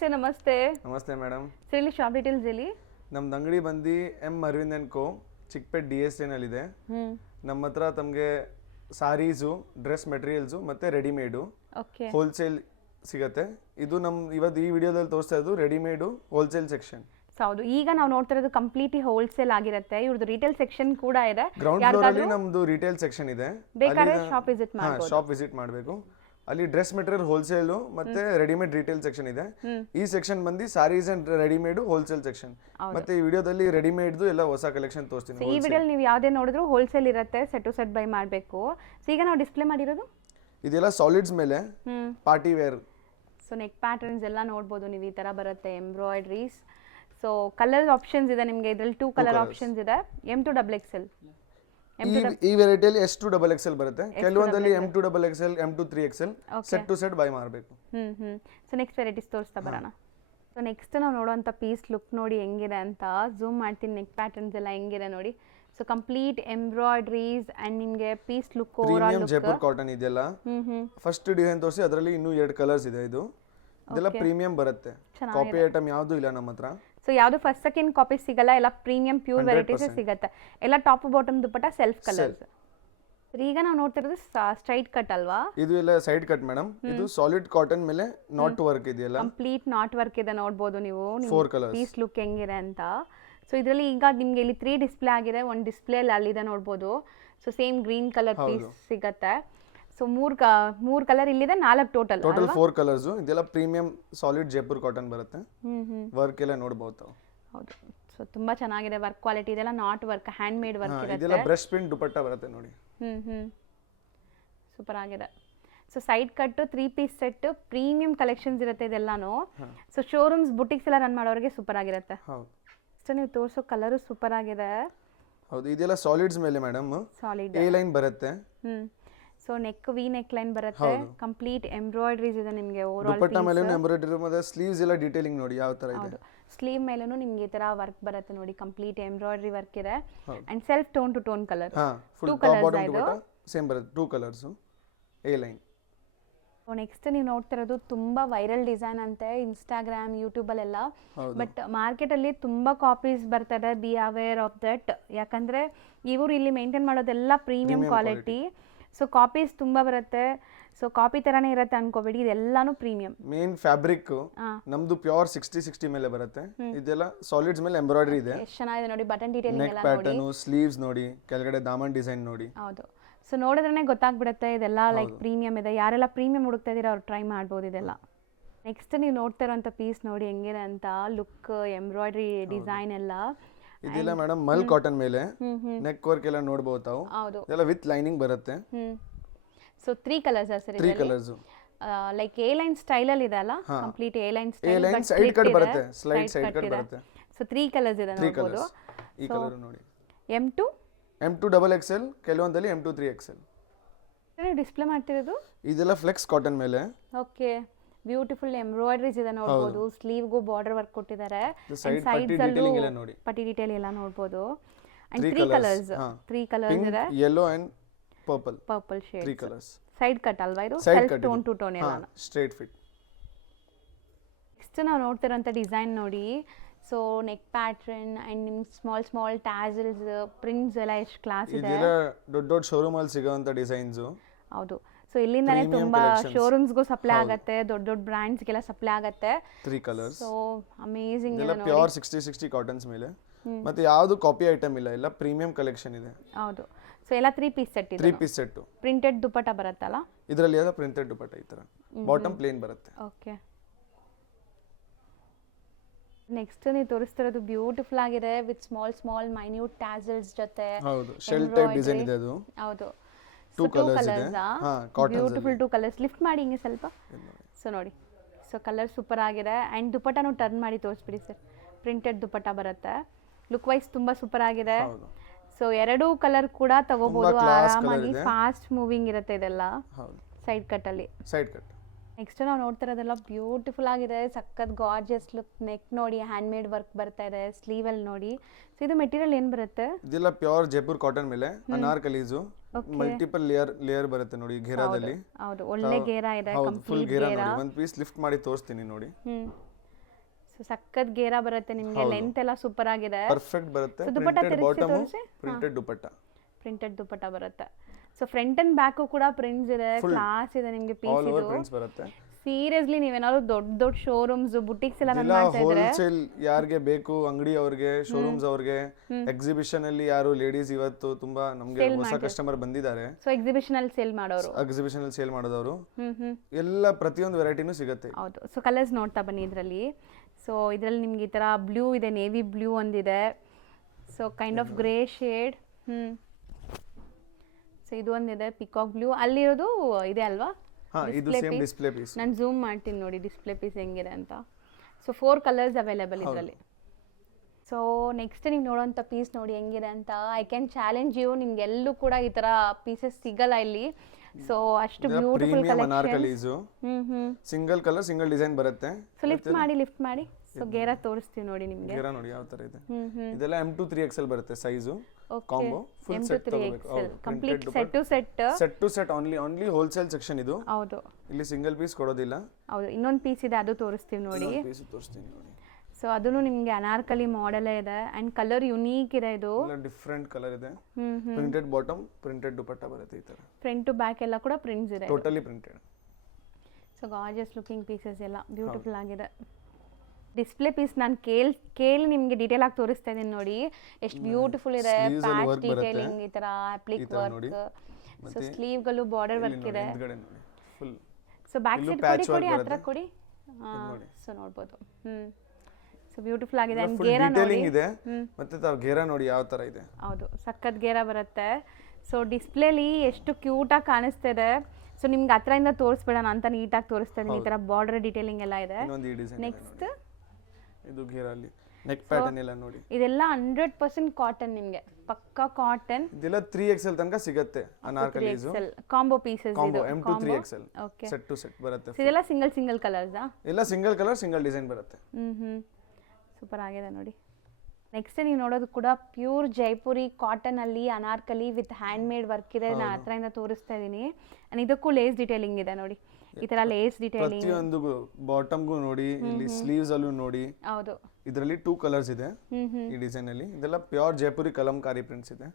Sir ನಮಸ್ತೆ. ನಮಸ್ತೆ madam. Sir ಇಲ್ಲಿ ಶಾಪ್ ಡೀಟೇಲ್ಸ್ ಹೇಳಿ. ನಮ್ದು ಅಂಗಡಿ ಬಂದು M Arvind and co, Chickpet DSA-ನಲ್ಲಿದೆ. ನಮ್ಮ ಹತ್ರ ತಮಗೆ ಸಾರೀಸು, ಡ್ರೆಸ್ ಮೆಟೀರಿಯಲ್ಸು ಮತ್ತು ರೆಡಿಮೇಡು ಹೋಲ್ಸೇಲ್ ಸಿಗುತ್ತೆ. ಇದು ಇವತ್ತು ಈ ವಿಡಿಯೋದಲ್ಲಿ ತೋರಿಸ್ತಾ ಇದ್ದು ರೆಡಿಮೇಡು ಹೋಲ್ಸೇಲ್ ಸೆಕ್ಷನ್. ಹೌದು, ಈಗ ನಾವು ನೋಡ್ತಾ ಇರೋದು ಕಂಪ್ಲೀಟ್ಲಿ ಹೋಲ್ಸೇಲ್ ಆಗಿರುತ್ತೆ. ಇವ್ರದ್ದು ರಿಟೇಲ್ ಸೆಕ್ಷನ್ ಕೂಡ ಇದೆ. ಗ್ರೌಂಡ್ ಫ್ಲೋರ್ ಅಲ್ಲಿ ನಮ್ದು ರಿಟೇಲ್ ಸೆಕ್ಷನ್ ಇದೆ. ಬೇಕಾದ್ರೆ ಶಾಪ್ ವಿಸಿಟ್ ಮಾಡಬಹುದು. ಶಾಪ್ ವಿಸಿಟ್ ಮಾಡಬೇಕು. ಅಲ್ಲಿ ಡ್ರೆಸ್ ಮೆಟೀರಿಯಲ್ ಹೋಲ್ಸೇಲ್ ಮತ್ತೆ ರೆಡಿಮೇಡ್ ರಿಟೇಲ್ ಸೆಕ್ಷನ್ ಇದೆ. ಈ ಸೆಕ್ಷನ್ ಬಂದು sarees and readymade wholesale section. ಮತ್ತೆ ಈ ವಿಡಿಯೋದಲ್ಲಿ ರೆಡಿಮೇಡ್ದು ಎಲ್ಲ ಹೊಸ ಕಲೆಕ್ಷನ್ ತೋರಿಸ್ತೀನಿ. ಈ ವಿಡಿಯೋಲಿ ನೀವು ಯಾವುದೇ ನೋಡಿದ್ರು ಹೋಲ್ಸೇಲ್ ಇರುತ್ತೆ, ಸೆಟ್ ಟು ಸೆಟ್ ಬೈ ಮಾಡಬೇಕು. ಸೊ ಈಗ ನಾವು ಡಿಸ್ಪ್ಲೇ ಮಾಡಿರೋದು ಇದೆಲ್ಲ ಸಾಲಿಡ್ಸ್ ಮೇಲೆ party wear. So neck patterns ಎಲ್ಲ ನೋಡ್ಬೋದು ನೀವು. ಈ ತರ ಬರುತ್ತೆ ಎಂಬ್ರಾಯ್ಡ್ರೀಸ್. ಸೊ ಕಲರ್ ಆಪ್ಷನ್ಸ್ ಇದೆ ನಿಮಗೆ. ಇದರಲ್ಲಿ 2 ಕಲರ್ ಆಪ್ಷನ್ಸ್ ಇದೆ. M2XXL ಈ ವೆರೈಟಿಯಲ್ಲಿ S2XXL ಬರುತ್ತೆ. ಕೆಲವೊಂದಲ್ಲಿ M2XXL, M2XXL set to set buy ಮಾಡಬೇಕು. ಸೊ ನೆಕ್ಸ್ಟ್ ವೆರೈಟೀಸ್ ತೋರಿಸ್ತಾ ಬರೋಣ. ಸೊ ನೆಕ್ಸ್ಟ್ ನಾವು ನೋಡುವಂಥ ಪೀಸ್ ಲುಕ್ ನೋಡಿ ಹೆಂಗಿದೆ ಅಂತ ಝೂಮ್ ಮಾಡ್ತೀನಿ. ನೆಕ್ ಪ್ಯಾಟರ್ನ್ಸ್ ಎಲ್ಲ ಹೆಂಗಿದೆ ನೋಡಿ. ಸೊ ಕಂಪ್ಲೀಟ್ ಎಂಬ್ರಾಯ್ಡ್ರೀಸ್ ಅಂಡ್ ನಿಮಗೆ piece look overall look. Jaipur cotton ಇದೆಲ್ಲ ಫಸ್ಟ್ ಡಿಸೈನ್ ತೋರಿಸಿ. ಅದರಲ್ಲಿ ಇನ್ನೂ 2 ಕಲರ್ಸ್ ಇದೆ. ಇದೆಲ್ಲ ಪ್ರೀಮಿಯಂ ಬರುತ್ತೆ. ಕಾಪಿ ಐಟಮ್ ಯಾವುದು ಇಲ್ಲ ನಮ್ಮ ಹತ್ರ. ಸೊ ಯಾವುದು ಫಸ್ಟ್ ಸೆಕೆಂಡ್ ಕಾಪಿ ಸಿಗಲ್ಲ, ಎಲ್ಲ ಪ್ರೀಮಿಯಂ ಪ್ಯೂರ್ ವೆರೈಟೀಸ್ ಸಿಗುತ್ತೆ. ಎಲ್ಲ top bottom dupatta self colours. ಈಗ ನಾವು ನೋಡ್ತಿರೋದು ಸ್ಟ್ರೈಟ್ ಕಟ್ ಅಲ್ವಾ? ಇದು ಎಲ್ಲ ಸೈಡ್ ಕಟ್ ಮೇಡಮ್. ಇದು ಸಾಲಿಡ್ ಕಾಟನ್ ಮೇಲೆ ನಾಟ್ ವರ್ಕ್ ಇದೆಯಲ್ಲ, ಕಂಪ್ಲೀಟ್ ನಾಟ್ ವರ್ಕ್ ಇದೆ. ನೋಡಬಹುದು ನೀವು 4 ಕಲರ್ಸ್. ಪೀಸ್ ಲುಕ್ ಹೆಂಗಿದೆ ಅಂತ. ಸೊ ಇದರಲ್ಲಿ ಈಗ ನಿಮಗೆ ಇಲ್ಲಿ 3 ಡಿಸ್ಪ್ಲೇ ಆಗಿದೆ. ಒಂದು ಡಿಸ್ಪ್ಲೇ ಅಲ್ಲಿದೆ ನೋಡಬಹುದು. So same green colour piece ಸಿಗುತ್ತೆ. ಸೊ ಮೂರ್ ಕಲರ್ ಇಲ್ಲಿದೆ, 4 ಟೋಟಲ್ 4 ಕಲರ್ಸ್. ಇದೆಲ್ಲ ಪ್ರೀಮಿಯಂ ಸಾಲಿಡ್ ಜೈಪುರ್ ಕಾಟನ್ ಬರುತ್ತೆ. ವರ್ಕ್ ಎಲ್ಲ ನೋಡಬಹುದು. ಹೌದು, ಸೊ ತುಂಬಾ ಚೆನ್ನಾಗಿದೆ ವರ್ಕ್ ಕ್ವಾಲಿಟಿ. ಇದೆಲ್ಲ not work, hand made work ಇರುತ್ತೆ. ಇದೆಲ್ಲ ಬ್ರಷ್ ಪ್ರಿಂಟ್ ದುಪಟ್ಟ ಬರುತ್ತೆ ನೋಡಿ. ಸೂಪರ್ ಆಗಿದೆ. So side cut 3 piece set premium collections ಇರುತ್ತೆ ಇದೆಲ್ಲಾನು. ಸೊ ಶೋರೂಮ್ಸ್ ಬುಟಿಕ್ಸ್ ಎಲ್ಲ ರನ್ ಮಾಡೋರಿಗೆ ಸೂಪರ್ ಆಗಿರುತ್ತೆ. ಅಷ್ಟೇ ನೀವು ತೋರಿಸೋ ಕಲರು ಸೂಪರ್ ಆಗಿದೆ. ಹೌದು, ಇದೆಲ್ಲ ಸಾಲಿಡ್ಸ್ ಮೇಲೆ ಮೇಡಮ್. ಸಾಲಿಡ್ ಎ ಲೈನ್ ಬರುತ್ತೆ. So neck V neck line ಬರುತ್ತೆ. ಕಂಪ್ಲೀಟ್ ಎಂಬ್ರಾಯ್ಡ್ರೀಸ್ ಇದೆ ನಿಮಗೆ. ಓವರ್ ಆಲ್ ದುಪಟ್ಟ ಮೇಲೆ ಎಂಬ್ರಾಯ್ಡ್ರಿ ಮತ್ತೆ ಸ್ಲೀವ್ಸ್ ಎಲ್ಲ ಡೀಟೇಲಿಂಗ್ ನೋಡಿ ಯಾವ ತರ ಇದೆ. ಸ್ಲೀವ್ ಮೇಲೂ ನಿಮಗೆ ಈ ತರ ವರ್ಕ್ ಬರುತ್ತೆ ನೋಡಿ. ಕಂಪ್ಲೀಟ್ ಎಂಬ್ರಾಯ್ಡ್ರಿ ವರ್ಕ್ ಇದೆ and self tone to tone colour. Full top bottom dupatta same ಬರುತ್ತೆ. 2 ಕಲರ್ಸ್ ಎ ಲೈನ್. ನೆಕ್ಸ್ಟ್ ನೀವು ನೋಡ್ತಿರೋದು ತುಂಬಾ ವೈರಲ್ ಡಿಸೈನ್ ಅಂತೆ ಇನ್ಸ್ಟಾಗ್ರಾಮ್ ಯೂಟ್ಯೂಬ್ ಅಲ್ಲೆಲ್ಲ. ಬಟ್ ಮಾರ್ಕೆಟ್ ಅಲ್ಲಿ ತುಂಬಾ ಕಾಪೀಸ್ ಬರ್ತಾರೆ. Be aware of that. ಯಾಕಂದ್ರೆ ಇವರು ಇಲ್ಲಿ ಮೇಂಟೈನ್ ಮಾಡೋದೆಲ್ಲ ಪ್ರೀಮಿಯಂ ಕ್ವಾಲಿಟಿ. ಸೊ ಕಾಪೀಸ್ ತುಂಬಾ ಬರುತ್ತೆ. ಸೊ ಕಾಪಿ ತರಾನೇ ಇರುತ್ತೆ ಅನ್ಕೋಬೇಡಿ, ಇದೆಲ್ಲಾನು ಪ್ರೀಮಿಯಂ. ಮೇನ್ ಫ್ಯಾಬ್ರಿಕ್ ನಮ್ದು ಪ್ಯೂರ್ 60 ಮೇಲೆ ಬರುತ್ತೆ. ಇದೆಲ್ಲ ಸಾಲಿಡ್ಸ್ ಮೇಲೆ ಎಂಬ್ರಾಯ್ಡ್ರಿ ಇದೆ. ಎಷ್ಟು ಚೆನ್ನಾಗಿದೆ ನೋಡಿ. ಬಟನ್ ಡೀಟೇಲಿಂಗ್ ಎಲ್ಲ ನೋಡಿ. ನೆಕ್ ಪ್ಯಾಟರ್ನ್, ಸ್ಲೀವ್ಸ್ ನೋಡಿ, ಕೆಳಗಡೆ ದಾಮನ್ ಡಿಸೈನ್ ನೋಡಿ. ಹೌದು, ಸೊ ನೋಡಿದ್ರೇನೆ ಗೊತ್ತಾಗ್ಬಿಡುತ್ತೆ ಇದೆಲ್ಲ ಲೈಕ್ ಪ್ರೀಮಿಯಂ ಇದೆ. ಯಾರೆಲ್ಲ ಪ್ರೀಮಿಯಂ ಹುಡುಕ್ತಾ ಇದೀರಾ ಅವ್ರು ಟ್ರೈ ಮಾಡ್ಬೋದು ಇದೆಲ್ಲ. ನೆಕ್ಸ್ಟ್ ನೀವು ನೋಡ್ತಾ ಇರೋಂಥ ಪೀಸ್ ನೋಡಿ ಹೆಂಗಿದೆ ಅಂತ. ಲುಕ್, ಎಂಬ್ರಾಯ್ಡ್ರಿ ಡಿಸೈನ್ ಎಲ್ಲ. ಇದೆಲ್ಲ ಮೇಡಮ್ ಮಲ್ ಕಾಟನ್ ಮೇಲೆ ನೆಕ್ ವರ್ಕ್ ಎಲ್ಲ ನೋಡಬಹುದು ತಾವು. ಹೌದು, ಇದೆಲ್ಲ ವಿತ್ ಲೈನಿಂಗ್ ಬರುತ್ತೆ. So 3 colours sir. 3 colours like A line style ಅಲ್ಲಿ ಇದೆ ಅಲ್ಲ. Complete A line style. A line side cut ಬರುತ್ತೆ. ಸ್ಲೈಡ್ ಸೈಡ್ ಕಟ್ ಬರುತ್ತೆ. ಸೊ 3 ಕಲರ್ಸ್ ಇದೆ ನೋಡಬಹುದು. ಈ ಕಲರ್ ನೋಡಿ. M2XXL ಕೆಲವೊಂದಲ್ಲಿ M2XXL. ಡಿಸ್ಪ್ಲೇ ಮಾಡ್ತಿರೋದು ಇದೆಲ್ಲ ಫ್ಲೆಕ್ಸ್ ಕಾಟನ್ ಮೇಲೆ. ಓಕೆ, ಬ್ಯೂಟಿಫುಲ್ ಎಂಬ್ರಾಯ್ಡ್ರೀಸ್ ಇದೆ ನೋಡಬಹುದು. ಸ್ಲೀವ್ ಗು ಬಾರ್ಡರ್ ವರ್ಕ್ ಕೊಟ್ಟಿದ್ದಾರೆ. ಸೈಡ್ಸ್ ಅಲ್ಲೂ ಪಟ್ಟಿ ಡೀಟೇಲ್ ಎಲ್ಲ ನೋಡಬಹುದು. ಅಂಡ್ 3 ಕಲರ್ಸ್ ಇದೆ. Yellow and purple shade. 3 colours. Side cut ಅಲ್ವಾ ಇದು? ಸೆಲ್ಫ್ ಟೋನ್ ಟು ಟೋನ್ ಎಲ್ಲ. Straight fit. ನೆಕ್ಸ್ಟ್ ನಾವು ನೋಡ್ತಿರೋಂಥ ಡಿಸೈನ್ ನೋಡಿ. ಸೊ ನೆಕ್ ಪ್ಯಾಟರ್ನ್ ಅಂಡ್ ನಿಮ್ ಸ್ಮಾಲ್ ಟ್ಯಾಸಲ್ಸ್, ಪ್ರಿಂಟ್ಸ್ ಎಲ್ಲ ಎಷ್ಟು ಕ್ಲಾಸ್ ಇದೆ. ಇದೆಲ್ಲ ದೊಡ್ಡ ಶೋರೂಮ್ ಅಲ್ಲಿ ಸಿಗೋಂತ ಡಿಸೈನ್ಸ್. ಹೌದು, ಸೊ ಇಲ್ಲಿಂದಾನೆ ತುಂಬಾ ಶೋರೂಮ್ಸ್ಗೂ ಸಪ್ಲೈ ಆಗುತ್ತೆ. ದೊಡ್ಡ ಬ್ರಾಂಡ್ಸ್ಗೆಲ್ಲ ಸಪ್ಲೈ ಆಗುತ್ತೆ. 3 ಕಲರ್ಸ್. ಸೊ ಅಮೇಜಿಂಗ್ ಇದೆ ನೋಡಿ. ಪ್ಯೂರ್ 60 ಕಾಟನ್ಸ್ ಮೇಲೆ. ಮತ್ತೆ ಯಾವುದು ಕಾಪಿ ಐಟಮ್ ಇಲ್ಲ, ಎಲ್ಲ ಪ್ರೀಮಿಯಂ ಕಲೆಕ್ಷನ್ ಇದೆ. ಹೌದು, ಸೊ ಎಲ್ಲ 3 ಪೀಸ್ ಸೆಟ್ ಇದೆ. 3 ಪೀಸ್ ಸೆಟ್. ಪ್ರಿಂಟೆಡ್ ದುಪಟ್ಟ ಬರುತ್ತಲ್ಲ ಇದರಲ್ಲಿ. ಯಾವುದು ಪ್ರಿಂಟೆಡ್ ದುಪಟ್ಟ ಈ ತರ ಬಾಟಮ್ ಪ್ಲೇನ್ ಬರುತ್ತೆ. ಓಕೆ, ನೆಕ್ಸ್ಟ್ ನೀವು ತೋರಿಸ್ತಿರೋದು ಬ್ಯೂಟಿಫುಲ್ ಆಗಿದೆ ವಿತ್ ಸ್ಮಾಲ್ ಮೈನ್ಯೂಟ್ ಟ್ಯಾಸಲ್ಸ್ ಜೊತೆ. ಹೌದು, ಶೆಲ್ ಟೈಪ್ ಡಿಸೈನ್ ಇದೆ ಅದು. ಹೌದು, 2 ಕಲರ್ಸ್ ಇದೆ. Beautiful 2 colours. ಲಿಫ್ಟ್ ಮಾಡಿ ಹಿಂಗೆ ಸ್ವಲ್ಪ. ಸೊ ನೋಡಿ, ಸೊ ಕಲರ್ ಸೂಪರ್ ಆಗಿದೆ. ಅಂಡ್ ದುಪಟ್ಟನು ಟರ್ನ್ ಮಾಡಿ ತೋರಿಸ್ಬಿಡಿ ಸರ್. ಪ್ರಿಂಟೆಡ್ ದುಪಟ್ಟ ಬರುತ್ತೆ. ಲುಕ್ ವೈಸ್ ತುಂಬಾ ಸೂಪರ್ ಆಗಿದೆ. ಸೊ 2 ಕಲರ್ ಕೂಡ ತಗೋಬಹುದು ಆರಾಮಾಗಿ. ಫಾಸ್ಟ್ ಮೂವಿಂಗ್ ಇರುತ್ತೆ ಇದೆಲ್ಲ. ಸೈಡ್ ಕಟ್ ಅಲ್ಲಿ. Side cut. ನೆಕ್ಸ್ಟ್ ನಾವು ನೋಡ್ತಿರೋದೆಲ್ಲ ಬ್ಯೂಟಿಫುಲ್ ಆಗಿದೆ. ಸಖತ್ ಗಾರ್ಜಿಯಸ್ ಲುಕ್. ನೆಕ್ ನೋಡಿ, ಹ್ಯಾಂಡ್ ಮೇಡ್ ವರ್ಕ್ ಬರ್ತಾ ಇದೆ. ಸ್ಲೀವ್ ಅಲ್ಲಿ ನೋಡಿ. ಸೊ ಇದು ಮೆಟೀರಿಯಲ್ ಏನ್ ಬರುತ್ತೆ? ಇದೆಲ್ಲ ಪ್ಯೂರ್ ಜೈಪುರ್ ಕಾಟನ್ ಮೇಲೆ ಅನಾರ್ಕಲೀಸು. ಮಲ್ಟಿಪಲ್ ಲೇಯರ್ ಬರುತ್ತೆ ನೋಡಿ ಘೇರಾದಲ್ಲಿ. ಹೌದು, ಒಳ್ಳೆ ಘೇರಾ ಇದೆ. ಫುಲ್ ಘೇರಾ ನೋಡಿ. ಒಂದು ಪೀಸ್ ಲಿಫ್ಟ್ ಮಾಡಿ ತೋರಿಸ್ತೀನಿ ನೋಡಿ. ಸೊ ಸಖತ್ ಗೇರಾ ಬರುತ್ತೆ ನಿಮಗೆ, ಲೆಂತ್ ಎಲ್ಲ ಸೂಪರ್ ಆಗಿದೆ. ಪರ್ಫೆಕ್ಟ್ ಬರುತ್ತೆ. So, ದುಪಟ್ಟ ಪ್ರಿಂಟೆಡ್ ತಿರ್ಗ್ಸಿ ಬಾಟಮ್, ತೋರ್ಸಿ. ಪ್ರಿಂಟೆಡ್ ದುಪಟ್ಟ. ಪ್ರಿಂಟೆಡ್ ದುಪಟ್ಟ ಬರುತ್ತೆ. ಸೊ ಫ್ರಂಟ್ ಅಂಡ್ ಬ್ಯಾಕು ಕೂಡ ಪ್ರಿಂಟ್ಸ್ ಇದೆ, ಕ್ಲಾಸ್ ಇದೆ ನಿಮಗೆ ಪೀಸ್ ಆಲ್ ಓವರ್ ಇದು. ಪ್ರಿಂಟ್ಸ್ ಬರುತ್ತೆ. ಸೀರಿಯಸ್ಲಿ ನೀವೇನಾದ್ರು ದೊಡ್ಡ ದೊಡ್ಡ ಶೋರೂಮ್ಸ್ ಬುಟಿಕ್ಸ್ ಎಲ್ಲ ರನ್ ಮಾಡ್ತಾ ಇದ್ರೆ, ಹೋಲ್ಸೇಲ್ ಯಾರಿಗೆ ಬೇಕು, ಅಂಗಡಿ ಅವ್ರಿಗೆ, ಶೋರೂಮ್ಸ್ ಅವ್ರಿಗೆ, ಎಕ್ಸಿಬಿಷನ್ ಅಲ್ಲಿ ಯಾರು ಲೇಡೀಸ್ ಇವತ್ತು ತುಂಬಾ ನಮ್ಗೆ ಹೊಸ ಕಸ್ಟಮರ್ ಬಂದಿದ್ದಾರೆ, ಸೊ ಎಕ್ಸಿಬಿಷನ್ ಅಲ್ಲಿ ಸೇಲ್ ಮಾಡೋರು, ಎಕ್ಸಿಬಿಷನ್ ಅಲ್ಲಿ ಸೇಲ್ ಮಾಡೋದವರು, ಎಲ್ಲ ಪ್ರತಿಯೊಂದು ವೆರೈಟಿನೂ ಸಿಗುತ್ತೆ. ಹೌದು. ಸೊ ಕಲರ್ಸ್ ನೋಡ್ತಾ ಬನ್ನಿ ಇದರಲ್ಲಿ. ಸೊ ಇದರಲ್ಲಿ ನಿಮ್ಗೆ ಈ ತರ ಬ್ಲೂ ಇದೆ, ನೇವಿ ಬ್ಲೂ ಒಂದಿದೆ, so kind of grey shade. So ಇದು ಒಂದಿದೆ ಪಿಕಾಕ್ ಬ್ಲೂ. ಅಲ್ಲಿರೋದು ಇದೆ ಅಲ್ವಾ, ಇದು ಸೇಮ್ ಡಿಸ್ಪ್ಲೇ ಪೀಸ್. ನಾನು ಝೂಮ್ ಮಾಡ್ತೀನಿ ನೋಡಿ ಡಿಸ್ಪ್ಲೇ ಪೀಸ್ ಹೆಂಗಿದೆ ಅಂತ. ಸೊ 4 ಕಲರ್ಸ್ ಅವೈಲೇಬಲ್ ಇದರಲ್ಲಿ. ಸೊ ನೆಕ್ಸ್ಟ್ ನೀವು ನೋಡೋಂಥ ಪೀಸ್ ನೋಡಿ ಹೆಂಗಿದೆ ಅಂತ. ಐ ಕ್ಯಾನ್ ಚಾಲೆಂಜ್ ಯು, ನಿಮ್ಗೆ ಎಲ್ಲೂ ಕೂಡ ಈ ತರ ಪೀಸಸ್ ಸಿಗಲ್ಲ ಇಲ್ಲಿ. ಸೊ ಅಷ್ಟು beautiful collection. Single colour single design ಬರುತ್ತೆ. ಸೊ ಲಿಫ್ಟ್ ಮಾಡಿ. ಸೊ ಗೇರಾ ತೋರಿಸ್ತೀವಿ ನೋಡಿ ನಿಮಗೆ. ಗೇರಾ ನೋಡಿ ಯಾವ ತರ ಇದೆ. ಇದೆಲ್ಲ M2 3XL ಬರುತ್ತೆ ಸೈಜು. ಕಾಂಬೋ ಫುಲ್ ಸೆಟ್ ತಗೋಬೇಕು. Complete set to set only wholesale section ಇದು. ಹೌದು, ಇಲ್ಲಿ ಸಿಂಗಲ್ ಪೀಸ್ ಕೊಡೋದಿಲ್ಲ. ಹೌದು. ಇನ್ನೊಂದು ಪೀಸ್ ಇದೆ, ಅದು ತೋರಿಸ್ತೀವಿ ನೋಡಿ. ಪೀಸ್ ತೋರಿಸ್ತೀನಿ ನೋಡಿ. ಸೊ ಅದನ್ನು ನಿಮಗೆ ಅನಾರ್ಕಲಿ ಮಾಡೆಲ್ ಇದೆ ಅಂಡ್ ಕಲರ್ ಯುನೀಕ್ ಇದೆ. ಇದು ಡಿಫರೆಂಟ್ ಕಲರ್ ಇದೆ. ಪ್ರಿಂಟೆಡ್ ಬಾಟಮ್, ಪ್ರಿಂಟೆಡ್ ದುಪಟ್ಟ ಬರುತ್ತೆ ಈ ತರ. ಫ್ರಂಟ್ ಟು ಬ್ಯಾಕ್ ಎಲ್ಲ ಕೂಡ ಪ್ರಿಂಟ್ಸ್ ಇದೆ, totally printed. So gorgeous looking pieces ಎಲ್ಲ ಬ್ಯೂಟಿಫುಲ್ ಆಗಿದೆ. ಡಿಸ್ಪ್ಲೇ ಪೀಸ್ ನಾನು ಕೇಳಿ ನಿಮಗೆ ಡೀಟೇಲ್ ಆಗಿ ತೋರಿಸ್ತಾ ಇದ್ದೀನಿ ನೋಡಿ, ಎಷ್ಟು ಬ್ಯೂಟಿಫುಲ್ ಇದೆ. ಪ್ಯಾಚ್ ಡೀಟೇಲಿಂಗ್ ಈ ತರ ಅಪ್ಲಿಕ್ ವರ್ಕ್. ಸೊ ಸ್ಲೀವ್ಗಳು ಬಾರ್ಡರ್ ವರ್ಕ್ ಇದೆ. ಸೊ ಬ್ಯಾಕ್ ಸೈಡ್ ಕೊಡಿ ಹತ್ರ ಕೊಡಿ. ಸೊ ನೋಡ್ಬೋದು. ಸೊ ಬ್ಯೂಟಿಫುಲ್ ಆಗಿದೆ. ಅಂಡ್ ಗೇರಾ ನೋಡಿ ಇದೆ, ಮತ್ತೆ ತಾವು ಗೇರಾ ನೋಡಿ ಯಾವ ತರ ಇದೆ. ಹೌದು, ಸಖತ್ ಗೇರಾ ಬರುತ್ತೆ. ಸೊ ಡಿಸ್ಪ್ಲೇಲಿ ಎಷ್ಟು ಕ್ಯೂಟ್ ಆಗಿ ಕಾಣಿಸ್ತಾ ಇದೆ. ಸೊ ನಿಮ್ಗೆ ಹತ್ರದಿಂದ ತೋರಿಸ್ಬೇಡ ಅಂತ ನೀಟಾಗಿ ತೋರಿಸ್ತಾ ಇದೀನಿ. ಈ ತರ ಬಾರ್ಡರ್ ಡೀಟೇಲಿಂಗ್ ಎಲ್ಲ ಇದೆ. ನೆಕ್ಸ್ಟ್ ಇದು ಗೇರಲ್ಲಿ ನೆಕ್ ಪ್ಯಾಟರ್ನ್ ಎಲ್ಲ ನೋಡಿ. ಇದೆಲ್ಲ 100% ಕಾಟನ್, ನಿಮಗೆ ಪಕ್ಕಾ ಕಾಟನ್. ಇದೆಲ್ಲ 3XL ತನಕ ಸಿಗುತ್ತೆ. ಅನಾರ್ಕಲೀಸ್ ಕಾಂಬೋ ಪೀಸಸ್ ಇದು. M2 3XL set to set ಬರುತ್ತೆ. ಇದೆಲ್ಲ ಸಿಂಗಲ್ ಕಲರ್ಸ್ ಎಲ್ಲ ಸಿಂಗಲ್ ಕಲರ್ ಸಿಂಗಲ್ ಡಿಸೈನ್ ಬರುತ್ತೆ. ಸೂಪರ್ ಆಗಿದೆ ನೋಡಿ. ನೆಕ್ಸ್ಟ್ ನೀವು ನೋಡೋದು ಕೂಡ ಪ್ಯೂರ್ ಜೈಪುರಿ ಕಾಟನ್ ಅಲ್ಲಿ Anarkali with hand made work ಇದೆ. ನಾನು ಹತ್ರದಿಂದ ತೋರಿಸ್ತಾ ಇದ್ದೀನಿ. ಅಂಡ್ ಇದಕ್ಕೂ ಲೇಸ್ ಡೀಟೇಲಿಂಗ್ ಇದೆ ನೋಡಿ, ಈ ತರ ಲೇಸ್ ಡೀಟೇಲಿಂಗ್. ಪ್ರತಿಯೊಂದು ಬಾಟಮ್ಗೂ ನೋಡಿ, ಇಲ್ಲಿ ಸ್ಲೀವ್ಸ್ ಅಲ್ಲೂ ನೋಡಿ. ಹೌದು, ಇದರಲ್ಲಿ 2 ಕಲರ್ಸ್ ಇದೆ ಈ ಡಿಸೈನ್ ಅಲ್ಲಿ. ಇದೆಲ್ಲ ಪ್ಯೂರ್ ಜೈಪುರಿ ಕಲಂಕಾರಿ ಪ್ರಿಂಟ್ಸ್ ಇದೆ